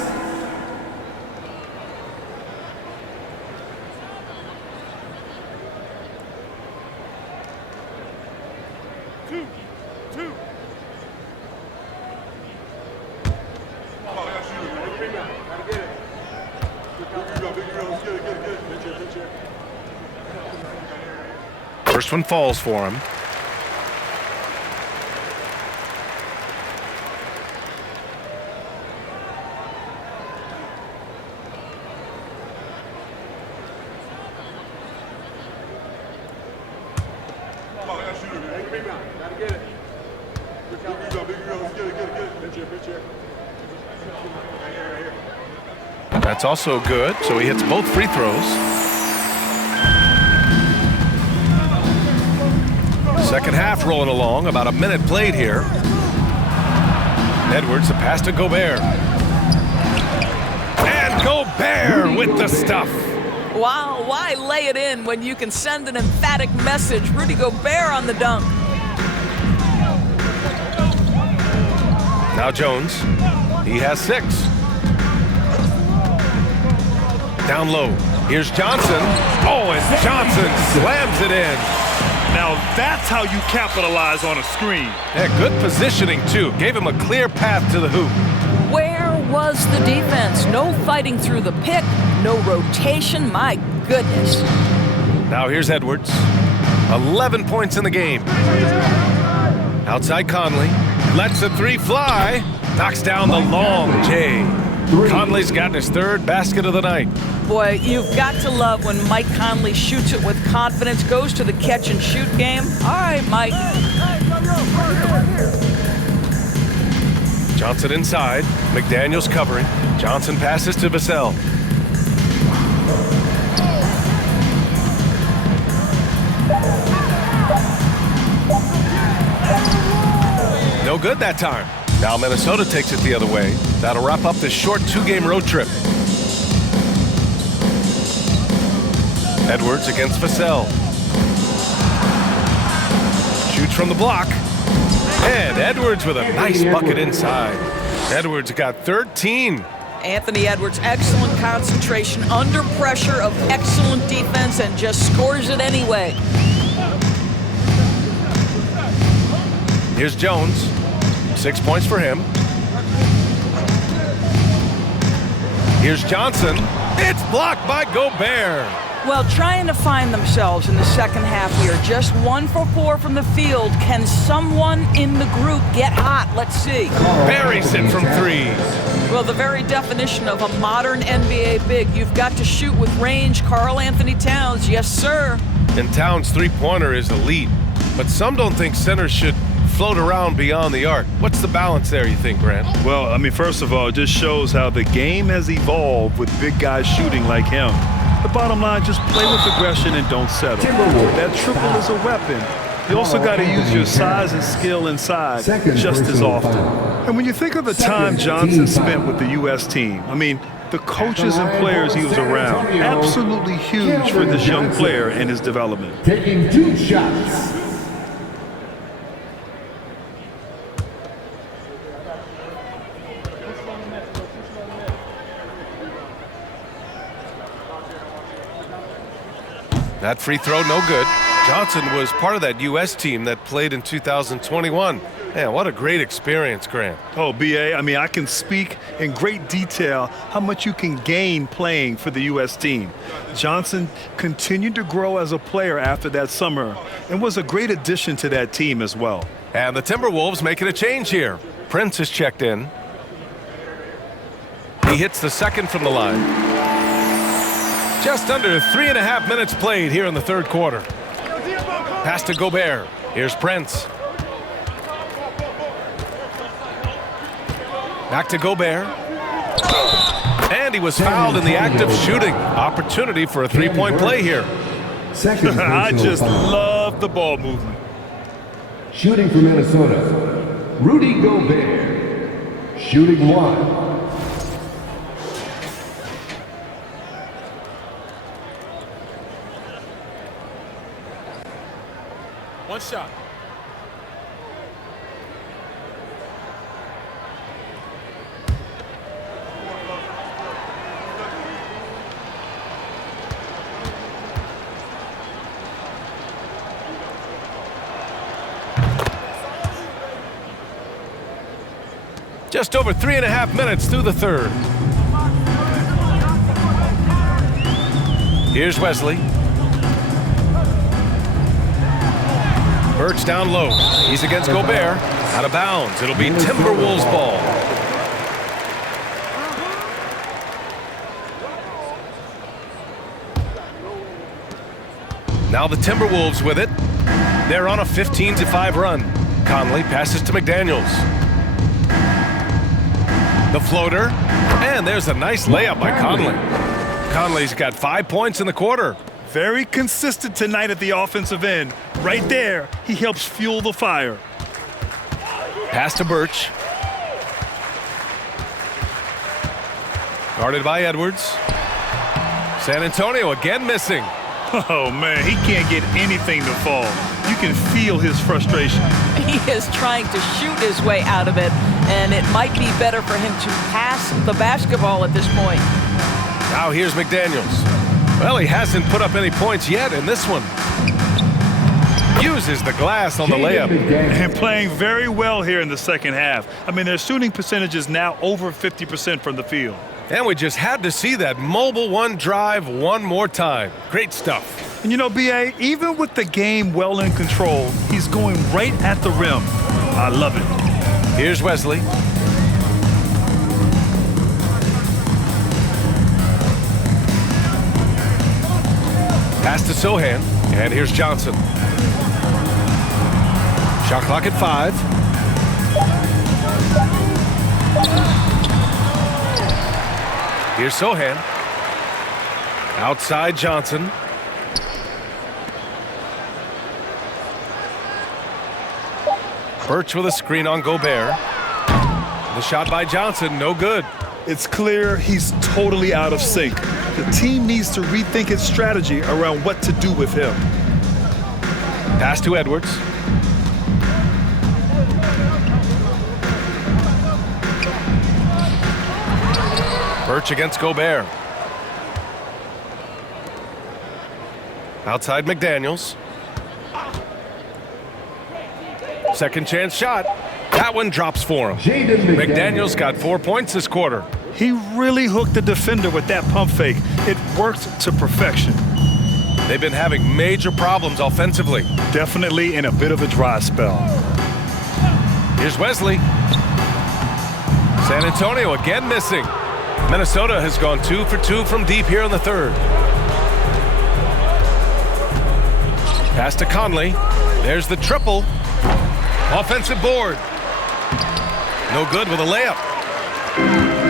First one falls for him. That's also good, so he hits both free throws. Second half rolling along, about a minute played here. Edwards, the pass to Gobert. And Gobert with the stuff. Wow, why lay it in when you can send an emphatic message? Rudy Gobert on the dunk. Now Jones, he has 6. Down low, here's Johnson. Oh, and Johnson slams it in. Now that's how you capitalize on a screen. Yeah, good positioning too. Gave him a clear path to the hoop. Where was the defense? No fighting through the pick, no rotation, my goodness. Now here's Edwards. 11 points in the game. Outside Conley. Lets the 3 fly. Knocks down the long J. Conley's gotten his 3rd basket of the night. Boy, you've got to love when Mike Conley shoots it with confidence, goes to the catch and shoot game. All right, Mike. Johnson inside. McDaniels covering. Johnson passes to Vassell. No good that time. Now Minnesota takes it the other way. That'll wrap up this short 2-game road trip. Edwards against Vassell. Shoots from the block. And Edwards with a nice bucket inside. Edwards got 13. Anthony Edwards, excellent concentration, under pressure of excellent defense, and just scores it anyway. Here's Jones. 6 points for him. Here's Johnson. It's blocked by Gobert. Well, trying to find themselves in the second half here. Just 1 for 4 from the field. Can someone in the group get hot? Let's see. Buries it from 3. Well, the very definition of a modern NBA big. You've got to shoot with range. Karl Anthony Towns, yes, sir. And Towns' three-pointer is elite. But some don't think centers should float around beyond the arc. What's the balance there, you think, Grant? Well, I mean, first of all, it just shows how the game has evolved with big guys shooting like him. The bottom line, just play with aggression and don't settle. That triple is a weapon. You also got to use your size and skill inside just as often. And when you think of the time Johnson spent with the U.S. team, I mean, the coaches and players he was around. Absolutely huge for this young player and his development. Taking 2 shots. That free throw, no good. Johnson was part of that U.S. team that played in 2021. Man, what a great experience, Grant. Oh, B.A., I mean, I can speak in great detail how much you can gain playing for the U.S. team. Johnson continued to grow as a player after that summer and was a great addition to that team as well. And the Timberwolves making a change here. Prince is checked in. He hits the second from the line. Just under 3.5 minutes played here in the third quarter. Pass to Gobert. Here's Prince. Back to Gobert. And he was fouled in the act of shooting. Opportunity for a three-point play here. I just love the ball movement. Shooting for Minnesota, Rudy Gobert. Shooting 1. One shot. Just over 3.5 minutes through the third. Here's Wesley. Birch down low. He's against Gobert. Out of bounds. It'll be Timberwolves ball. Now the Timberwolves with it. They're on a 15-5 run. Conley passes to McDaniels. The floater. And there's a nice layup by Conley. Conley's got 5 points in the quarter. Very consistent tonight at the offensive end. Right there, he helps fuel the fire. Pass to Birch. Guarded by Edwards. San Antonio again missing. Oh, man, he can't get anything to fall. You can feel his frustration. He is trying to shoot his way out of it, and it might be better for him to pass the basketball at this point. Now here's McDaniels. Well, he hasn't put up any points yet in this one. Uses the glass on the layup. And playing very well here in the second half. I mean, their shooting percentage is now over 50% from the field. And we just had to see that mobile one drive one more time. Great stuff. And you know, B.A., even with the game well in control, he's going right at the rim. I love it. Here's Wesley. Pass to Sohan, and here's Johnson. Shot clock at 5. Here's Sohan. Outside Johnson. Birch with a screen on Gobert. The shot by Johnson, no good. It's clear he's totally out of sync. The team needs to rethink its strategy around what to do with him. Pass to Edwards. Birch against Gobert. Outside McDaniels. Second chance shot. That one drops for him. McDaniels got 4 points this quarter. He really hooked the defender with that pump fake. It worked to perfection. They've been having major problems offensively. Definitely in a bit of a dry spell. Here's Wesley. San Antonio again missing. Minnesota has gone 2 for 2 from deep here in the third. Pass to Conley. There's the triple. Offensive board. No good with a layup.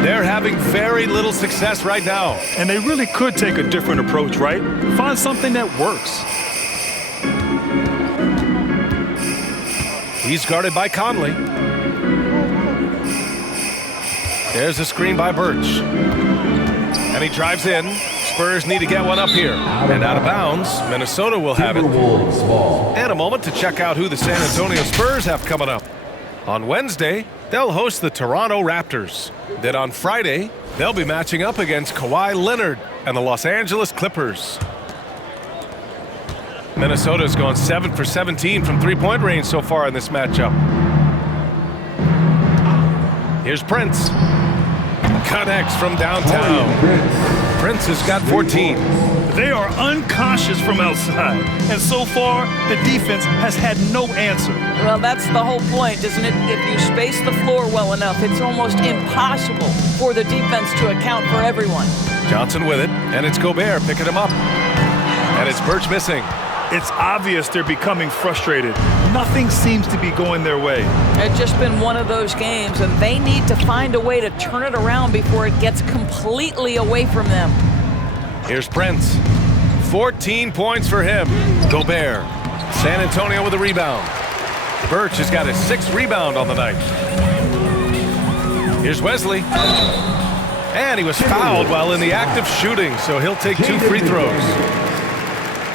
They're having very little success right now. And they really could take a different approach, right? Find something that works. He's guarded by Conley. There's a screen by Birch. And he drives in. Spurs need to get one up here. And out of bounds, Minnesota will have it. Timberwolves ball. And a moment to check out who the San Antonio Spurs have coming up. On Wednesday, they'll host the Toronto Raptors. Then on Friday, they'll be matching up against Kawhi Leonard and the Los Angeles Clippers. Minnesota's gone 7 for 17 from three-point range so far in this matchup. Here's Prince. Connects from downtown. Prince has got 14. They are unconscious from outside, and so far, the defense has had no answer. Well, that's the whole point, isn't it? If you space the floor well enough, it's almost impossible for the defense to account for everyone. Johnson with it, and it's Gobert picking him up. And it's Birch missing. It's obvious they're becoming frustrated. Nothing seems to be going their way. It's just been one of those games, and they need to find a way to turn it around before it gets completely away from them. Here's Prince. 14 points for him. Gobert. San Antonio with a rebound. Birch has got his 6th rebound on the night. Here's Wesley. And he was fouled while in the act of shooting, so he'll take 2 free throws.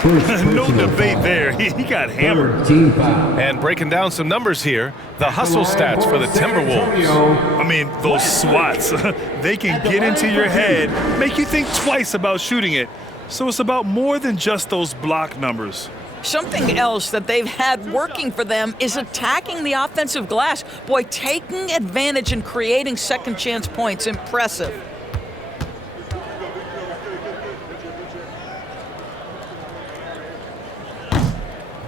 No debate there. He got hammered. And breaking down some numbers here, the hustle stats for the Timberwolves. I mean, those swats, they can get into your head, make you think twice about shooting it. So it's about more than just those block numbers. Something else that they've had working for them is attacking the offensive glass. Boy, taking advantage and creating second chance points, impressive.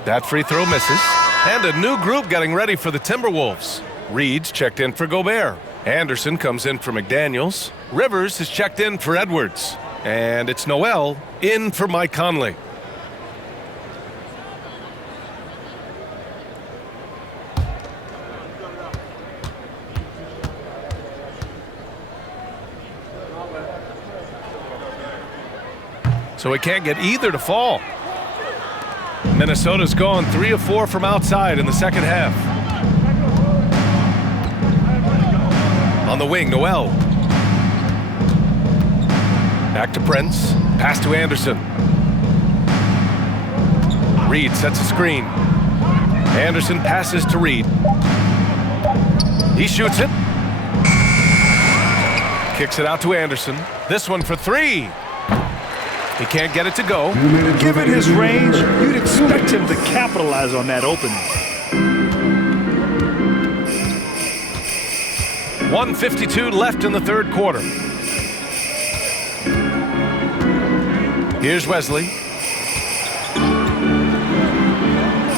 That free throw misses. And a new group getting ready for the Timberwolves. Reed's checked in for Gobert. Anderson comes in for McDaniels. Rivers has checked in for Edwards. And it's Noel in for Mike Conley. So he can't get either to fall. Minnesota's gone 3 of 4 from outside in the second half. On the wing, Noel. Back to Prince. Pass to Anderson. Reed sets a screen. Anderson passes to Reed. He shoots it. Kicks it out to Anderson. This one for 3. He can't get it to go. Given his range, you'd expect him to capitalize on that opening. 1:52 left in the third quarter. Here's Wesley.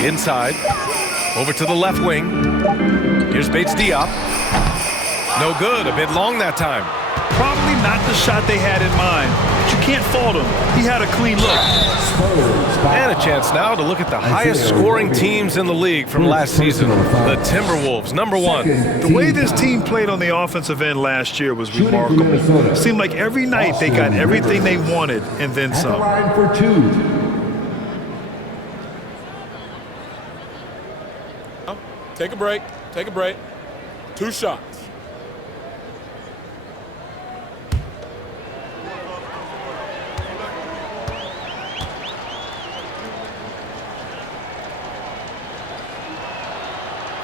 Inside. Over to the left wing. Here's Bates Diop. No good. A bit long that time. Probably not the shot they had in mind, but you can't fault him. He had a clean look. And a chance now to look at the highest scoring teams in the league from last season. The Timberwolves, number 1. The way this team played on the offensive end last year was remarkable. Seemed like every night they got everything they wanted and then some. Take a break. Take a break. 2 shots.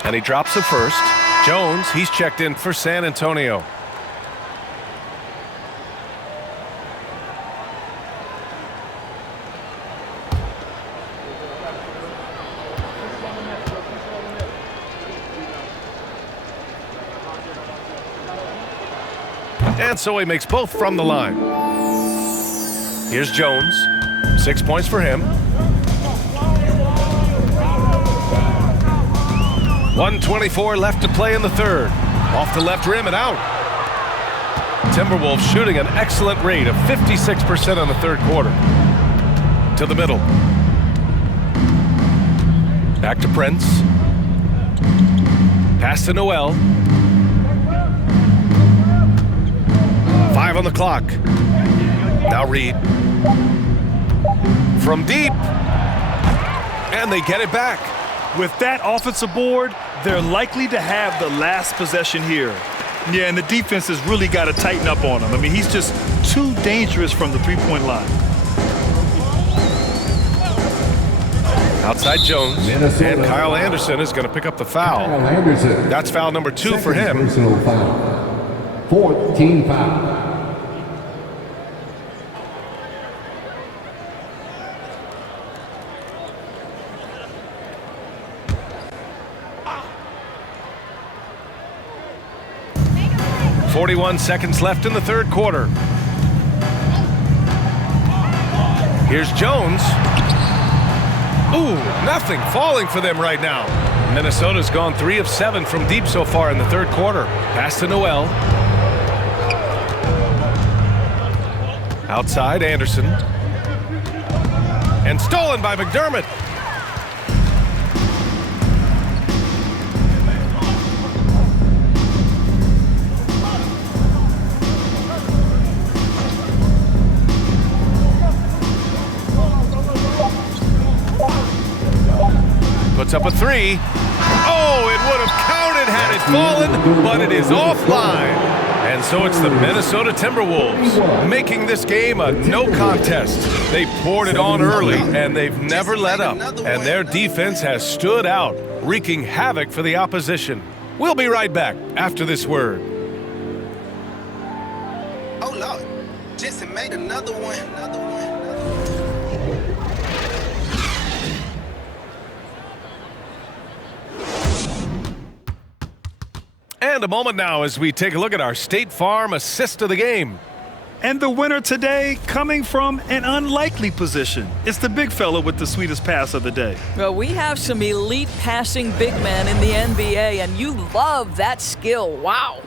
And he drops the first. Jones, he's checked in for San Antonio. And so he makes both from the line. Here's Jones. 6 points for him. 1:24 left to play in the third. Off the left rim and out. Timberwolves shooting an excellent rate of 56% in the third quarter. To the middle. Back to Prince. Pass to Noel. 5 on the clock. Now Reed. From deep. And they get it back. With that offensive board, they're likely to have the last possession here. Yeah, and the defense has really got to tighten up on him. I mean, he's just too dangerous from the three-point line. Outside Jones, and Kyle Anderson is going to pick up the foul. That's foul number 2 for him. Personal foul. 4th team foul. .41 seconds left in the third quarter. Here's Jones. Ooh, nothing falling for them right now. Minnesota's gone 3 of 7 from deep so far in the third quarter. Pass to Noel. Outside Anderson. And stolen by McDermott. Puts up a 3. Oh, it would have counted had it fallen, but it is offline. And so it's the Minnesota Timberwolves making this game a no contest. They poured it on early, and they've never let up. And their defense has stood out, wreaking havoc for the opposition. We'll be right back after this word. Oh, Lord. Jesse made another one. And a moment now as we take a look at our State Farm assist of the game. And the winner today coming from an unlikely position. It's the big fella with the sweetest pass of the day. Well, we have some elite passing big men in the NBA, and you love that skill. Wow.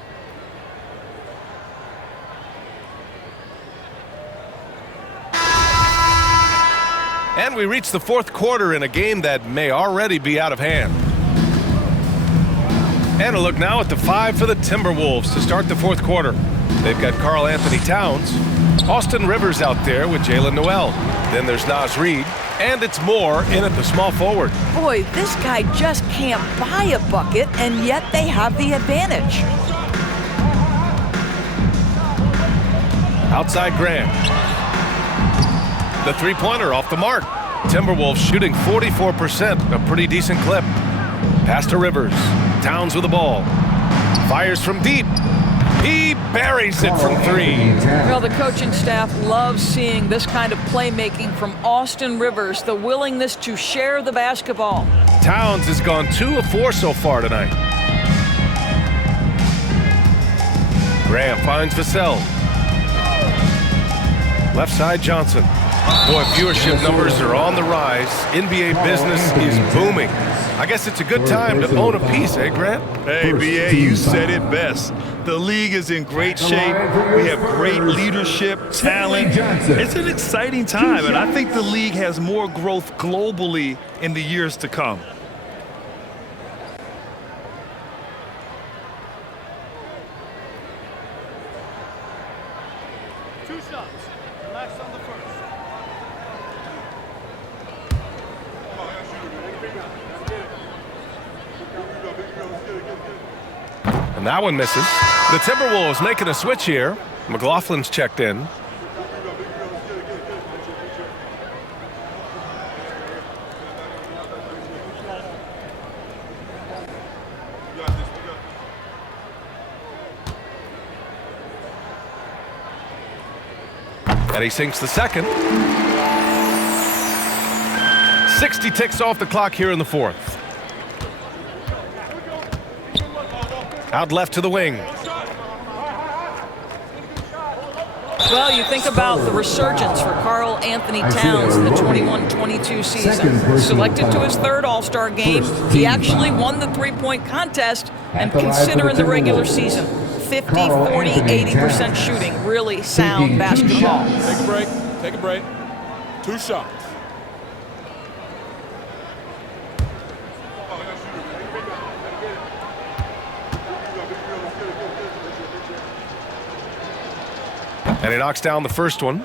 And we reach the fourth quarter in a game that may already be out of hand. And a look now at the 5 for the Timberwolves to start the fourth quarter. They've got Karl Anthony Towns, Austin Rivers out there with Jalen Noel. Then there's Naz Reid, and it's Moore in at the small forward. Boy, this guy just can't buy a bucket, and yet they have the advantage. Outside Graham. The three-pointer off the mark. Timberwolves shooting 44%, a pretty decent clip. Pass to Rivers. Towns with the ball. Fires from deep. He buries it from 3. Well, the coaching staff loves seeing this kind of playmaking from Austin Rivers, the willingness to share the basketball. Towns has gone 2 of 4 so far tonight. Graham finds Vassell. Left side Johnson. Boy, viewership numbers are on the rise. NBA business is booming. I guess it's a good time to own a piece, eh, Grant? Hey, B.A., you said it best. The league is in great shape. We have great leadership, talent. It's an exciting time, and I think the league has more growth globally in the years to come. And that one misses. The Timberwolves making a switch here. McLaughlin's checked in. And he sinks the second. 60 ticks off the clock here in the fourth. Out left to the wing. Well, you think about the resurgence for Karl Anthony Towns in the 21-22 season. Selected to his third All-Star game, he actually won the three-point contest, and considering the regular season, 50, 40, 80% shooting, really sound basketball. Take a break. Take a break. 2 shots. And he knocks down the first one.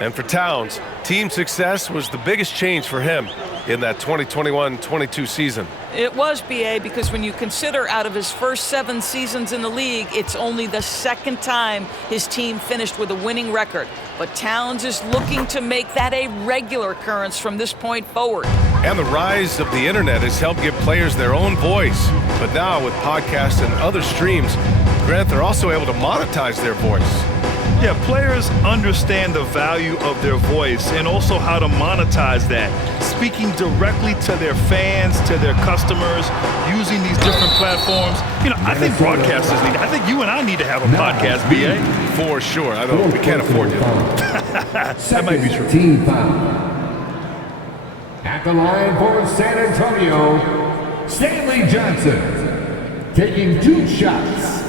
And for Towns, team success was the biggest change for him. in that 2021-22 season. It was, BA, because when you consider out of his first 7 seasons in the league, it's only the second time his team finished with a winning record. But Towns is looking to make that a regular occurrence from this point forward. And the rise of the internet has helped give players their own voice. But now with podcasts and other streams, Grant, they're also able to monetize their voice. Yeah, players understand the value of their voice and also how to monetize that. Speaking directly to their fans, to their customers, using these different platforms. You know, I think broadcasters need, I think you and I need to have a podcast, BA. For sure. I don't, we can't afford it. That might be true. Team foul. At the line for San Antonio, Stanley Johnson, taking 2 shots.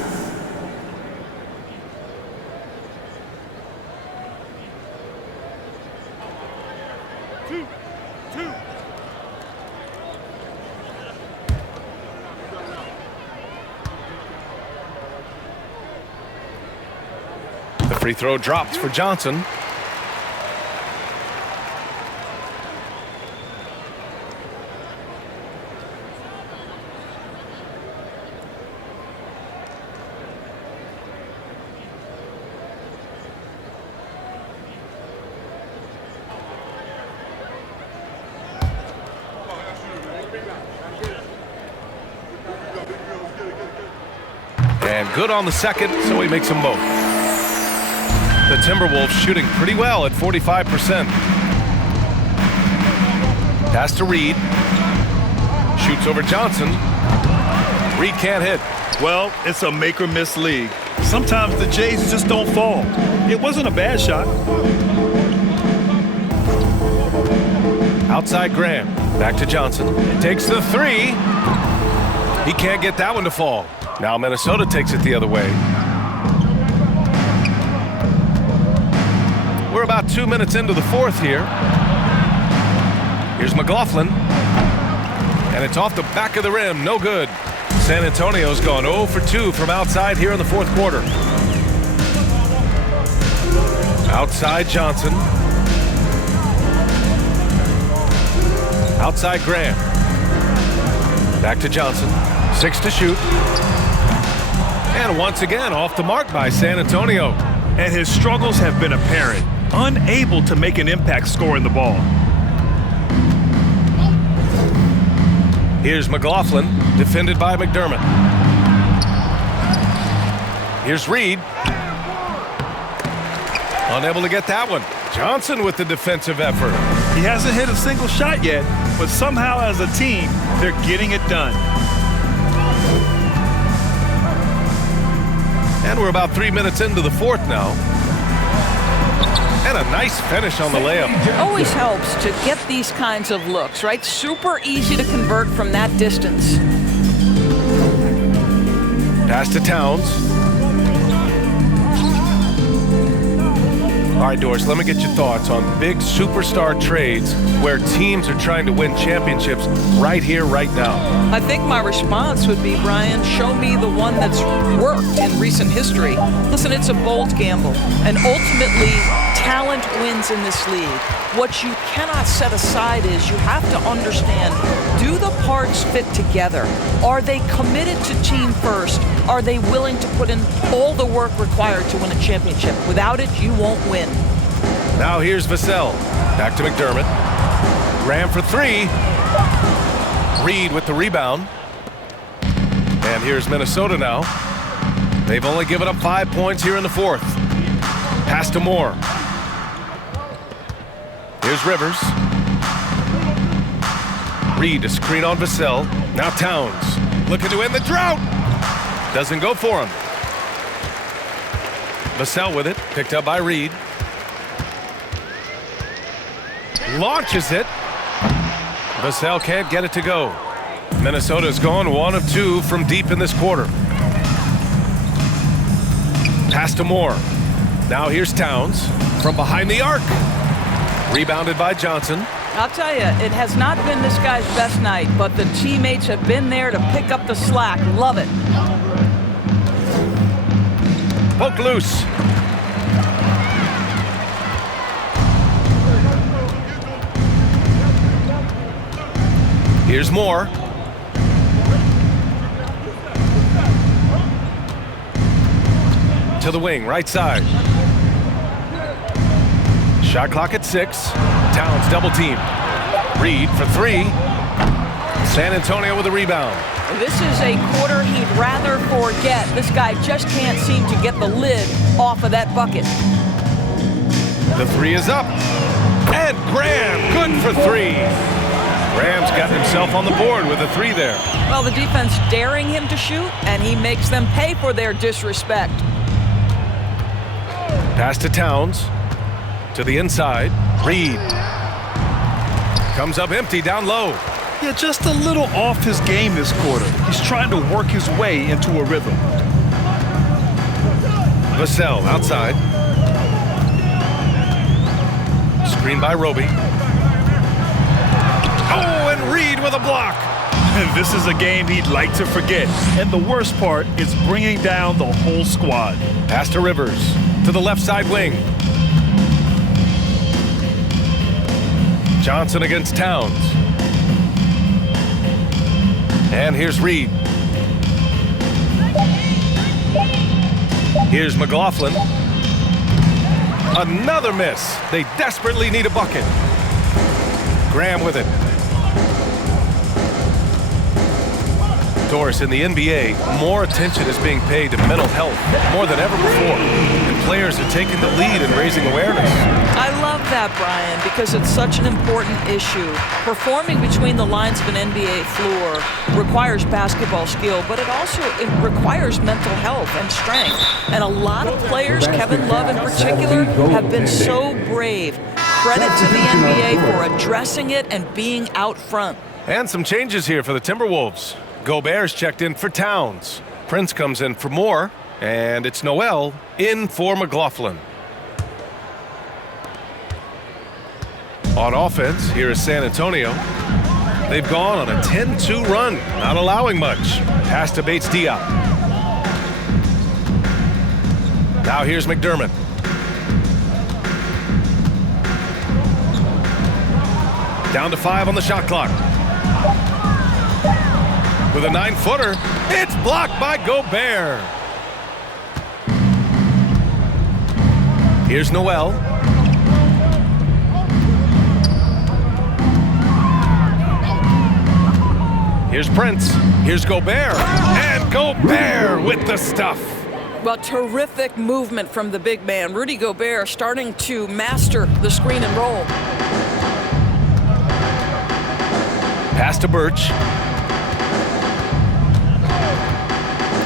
The free throw drops for Johnson. And good on the second, so he makes them both. The Timberwolves shooting pretty well at 45%. Pass to Reed. Shoots over Johnson. Reed can't hit. Well, it's a make or miss league. Sometimes the Jays just don't fall. It wasn't a bad shot. Outside Graham. Back to Johnson. It takes the 3. He can't get that one to fall. Now Minnesota takes it the other way. We're about 2 minutes into the fourth here. Here's McLaughlin. And it's off the back of the rim. No good. San Antonio's gone 0 for 2 from outside here in the fourth quarter. Outside Johnson. Outside Graham. Back to Johnson. 6 to shoot. And once again off the mark by San Antonio. And his struggles have been apparent. Unable to make an impact scoring the ball. Here's McLaughlin, defended by McDermott. Here's Reed. Unable to get that one. Johnson with the defensive effort. He hasn't hit a single shot yet, but somehow as a team, they're getting it done. And we're about 3 minutes into the fourth now. And a nice finish on the layup. Always helps to get these kinds of looks, right? Super easy to convert from that distance. Pass to Towns. All right, Doris, let me get your thoughts on big superstar trades where teams are trying to win championships right here, right now. I think my response would be, Brian, show me the one that's worked in recent history. Listen, it's a bold gamble, and ultimately, talent wins in this league. What you cannot set aside is you have to understand, do the parts fit together? Are they committed to team first? Are they willing to put in all the work required to win a championship? Without it, you won't win. Now here's Vassell. Back to McDermott. Graham for 3. Reed with the rebound. And here's Minnesota now. They've only given up 5 points here in the fourth. Pass to Moore. Here's Rivers. Reed to screen on Vassell. Now Towns. Looking to end the drought. Doesn't go for him. Vassell with it. Picked up by Reed. Launches it. Vassell can't get it to go. Minnesota's gone 1 of 2 from deep in this quarter. Pass to Moore. Now here's Towns from behind the arc. Rebounded by Johnson. I'll tell you, it has not been this guy's best night, but the teammates have been there to pick up the slack. Love it. Poke loose. Here's Moore. To the wing, right side. Shot clock at 6. Towns double team. Reed for 3. San Antonio with a rebound. This is a quarter he'd rather forget. This guy just can't seem to get the lid off of that bucket. The 3 is up. And Graham, good for 3. Graham's got himself on the board with a 3 there. Well, the defense daring him to shoot, and he makes them pay for their disrespect. Pass to Towns. To the inside. Reed. Comes up empty down low. Yeah, just a little off his game this quarter. He's trying to work his way into a rhythm. Vassell outside. Screen by Roby. Oh, and Reed with a block. This is a game he'd like to forget. And the worst part is bringing down the whole squad. Pass to Rivers. To the left side wing. Johnson against Towns. And here's Reed. Here's McLaughlin. Another miss. They desperately need a bucket. Graham with it. Doris, in the NBA, more attention is being paid to mental health more than ever before. And players are taking the lead in raising awareness. I love that, Brian, because it's such an important issue. Performing between the lines of an NBA floor requires basketball skill, but it requires mental health and strength. And a lot of players, Kevin Love in particular, have been so brave. Credit to the NBA for addressing it and being out front. And some changes here for the Timberwolves. Gobert's checked in for Towns. Prince comes in for Moore. And it's Noel in for McLaughlin. On offense, here is San Antonio. They've gone on a 10-2 run, not allowing much. Pass to Bates-Diop. Now here's McDermott. Down to 5 on the shot clock. With a 9-footer, it's blocked by Gobert. Here's Noel. Here's Prince. Here's Gobert. And Gobert with the stuff. Well, terrific movement from the big man. Rudy Gobert starting to master the screen and roll. Pass to Birch.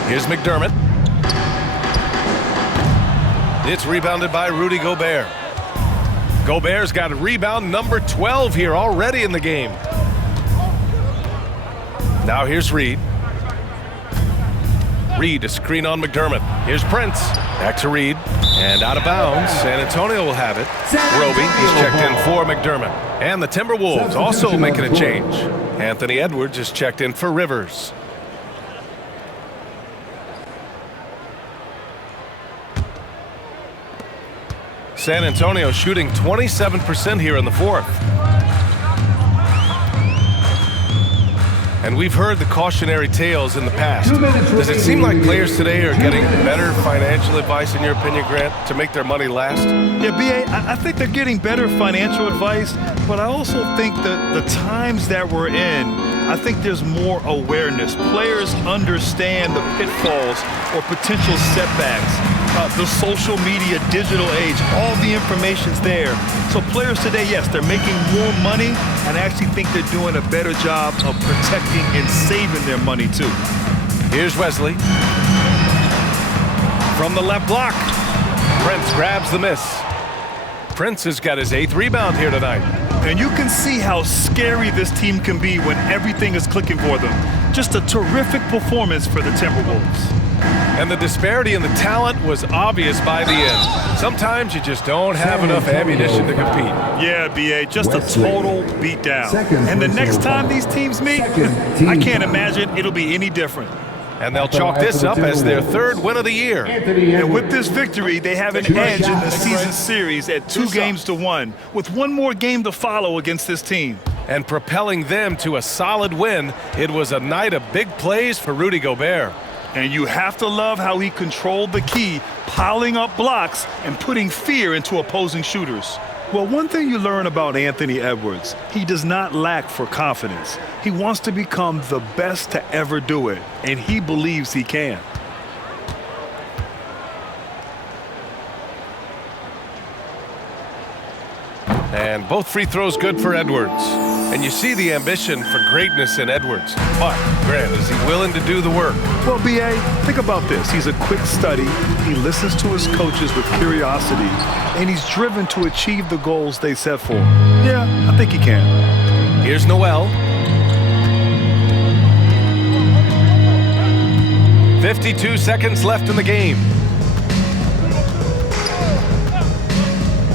Here's McDermott. It's rebounded by Rudy Gobert. Gobert's got a rebound number 12 here already in the game. Now here's Reed. Reed, a screen on McDermott. Here's Prince. Back to Reed. And out of bounds. San Antonio will have it. Roby is checked in for McDermott. And the Timberwolves also making a change. Anthony Edwards is checked in for Rivers. San Antonio shooting 27% here in the fourth. And we've heard the cautionary tales in the past. Does it seem like players today are getting better financial advice, in your opinion, Grant, to make their money last? Yeah, B.A., I think they're getting better financial advice, but I also think that the times that we're in, I think there's more awareness. Players understand the pitfalls or potential setbacks. The social media, digital age, all the information's there. So players today, yes, they're making more money, and I actually think they're doing a better job of protecting and saving their money, too. Here's Wesley. From the left block. Prince grabs the miss. Prince has got his 8th rebound here tonight. And you can see how scary this team can be when everything is clicking for them. Just a terrific performance for the Timberwolves. And the disparity in the talent was obvious by the end. Sometimes you just don't have enough ammunition to compete. Yeah, B.A., just a total beatdown. And the next time these teams meet, I can't imagine it'll be any different. And they'll chalk this up as their third win of the year. And with this victory, they have an edge in the season series at 2-1, with one more game to follow against this team. And propelling them to a solid win, it was a night of big plays for Rudy Gobert. And you have to love how he controlled the key, piling up blocks and putting fear into opposing shooters. Well, one thing you learn about Anthony Edwards, he does not lack for confidence. He wants to become the best to ever do it, and he believes he can. And both free throws good for Edwards. And you see the ambition for greatness in Edwards. But, Grant, is he willing to do the work? Well, B.A., think about this. He's a quick study. He listens to his coaches with curiosity, and he's driven to achieve the goals they set for him. Yeah, I think he can. Here's Noel. 52 seconds left in the game.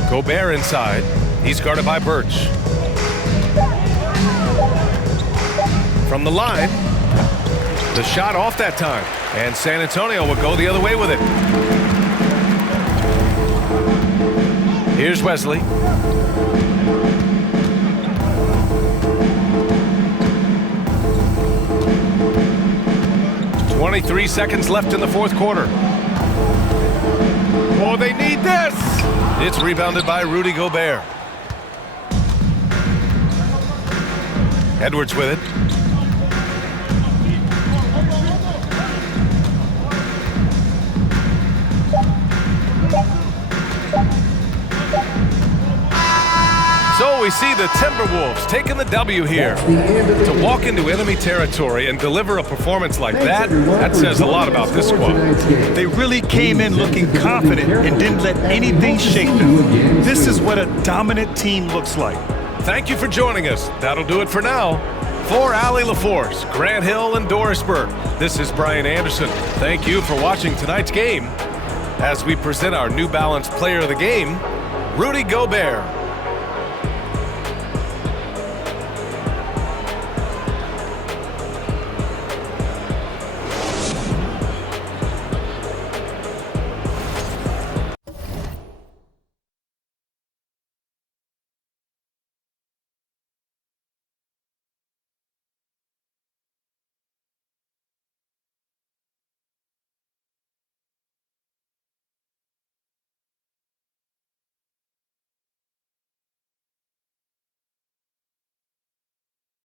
Gobert inside. He's guarded by Birch. From the line, the shot off that time, and San Antonio will go the other way with it. Here's Wesley. "23 seconds left in the fourth quarter. Oh, they need this! It's rebounded by Rudy Gobert. Edwards with it. So we see the Timberwolves taking the W here. To walk into enemy territory and deliver a performance like that says a lot about this squad. They really came in looking confident and didn't let anything shake them. This is what a dominant team looks like. Thank you for joining us. That'll do it for now. For Allie LaForce, Grant Hill, and Doris Burke, this is Brian Anderson. Thank you for watching tonight's game as we present our New Balance Player of the Game, Rudy Gobert.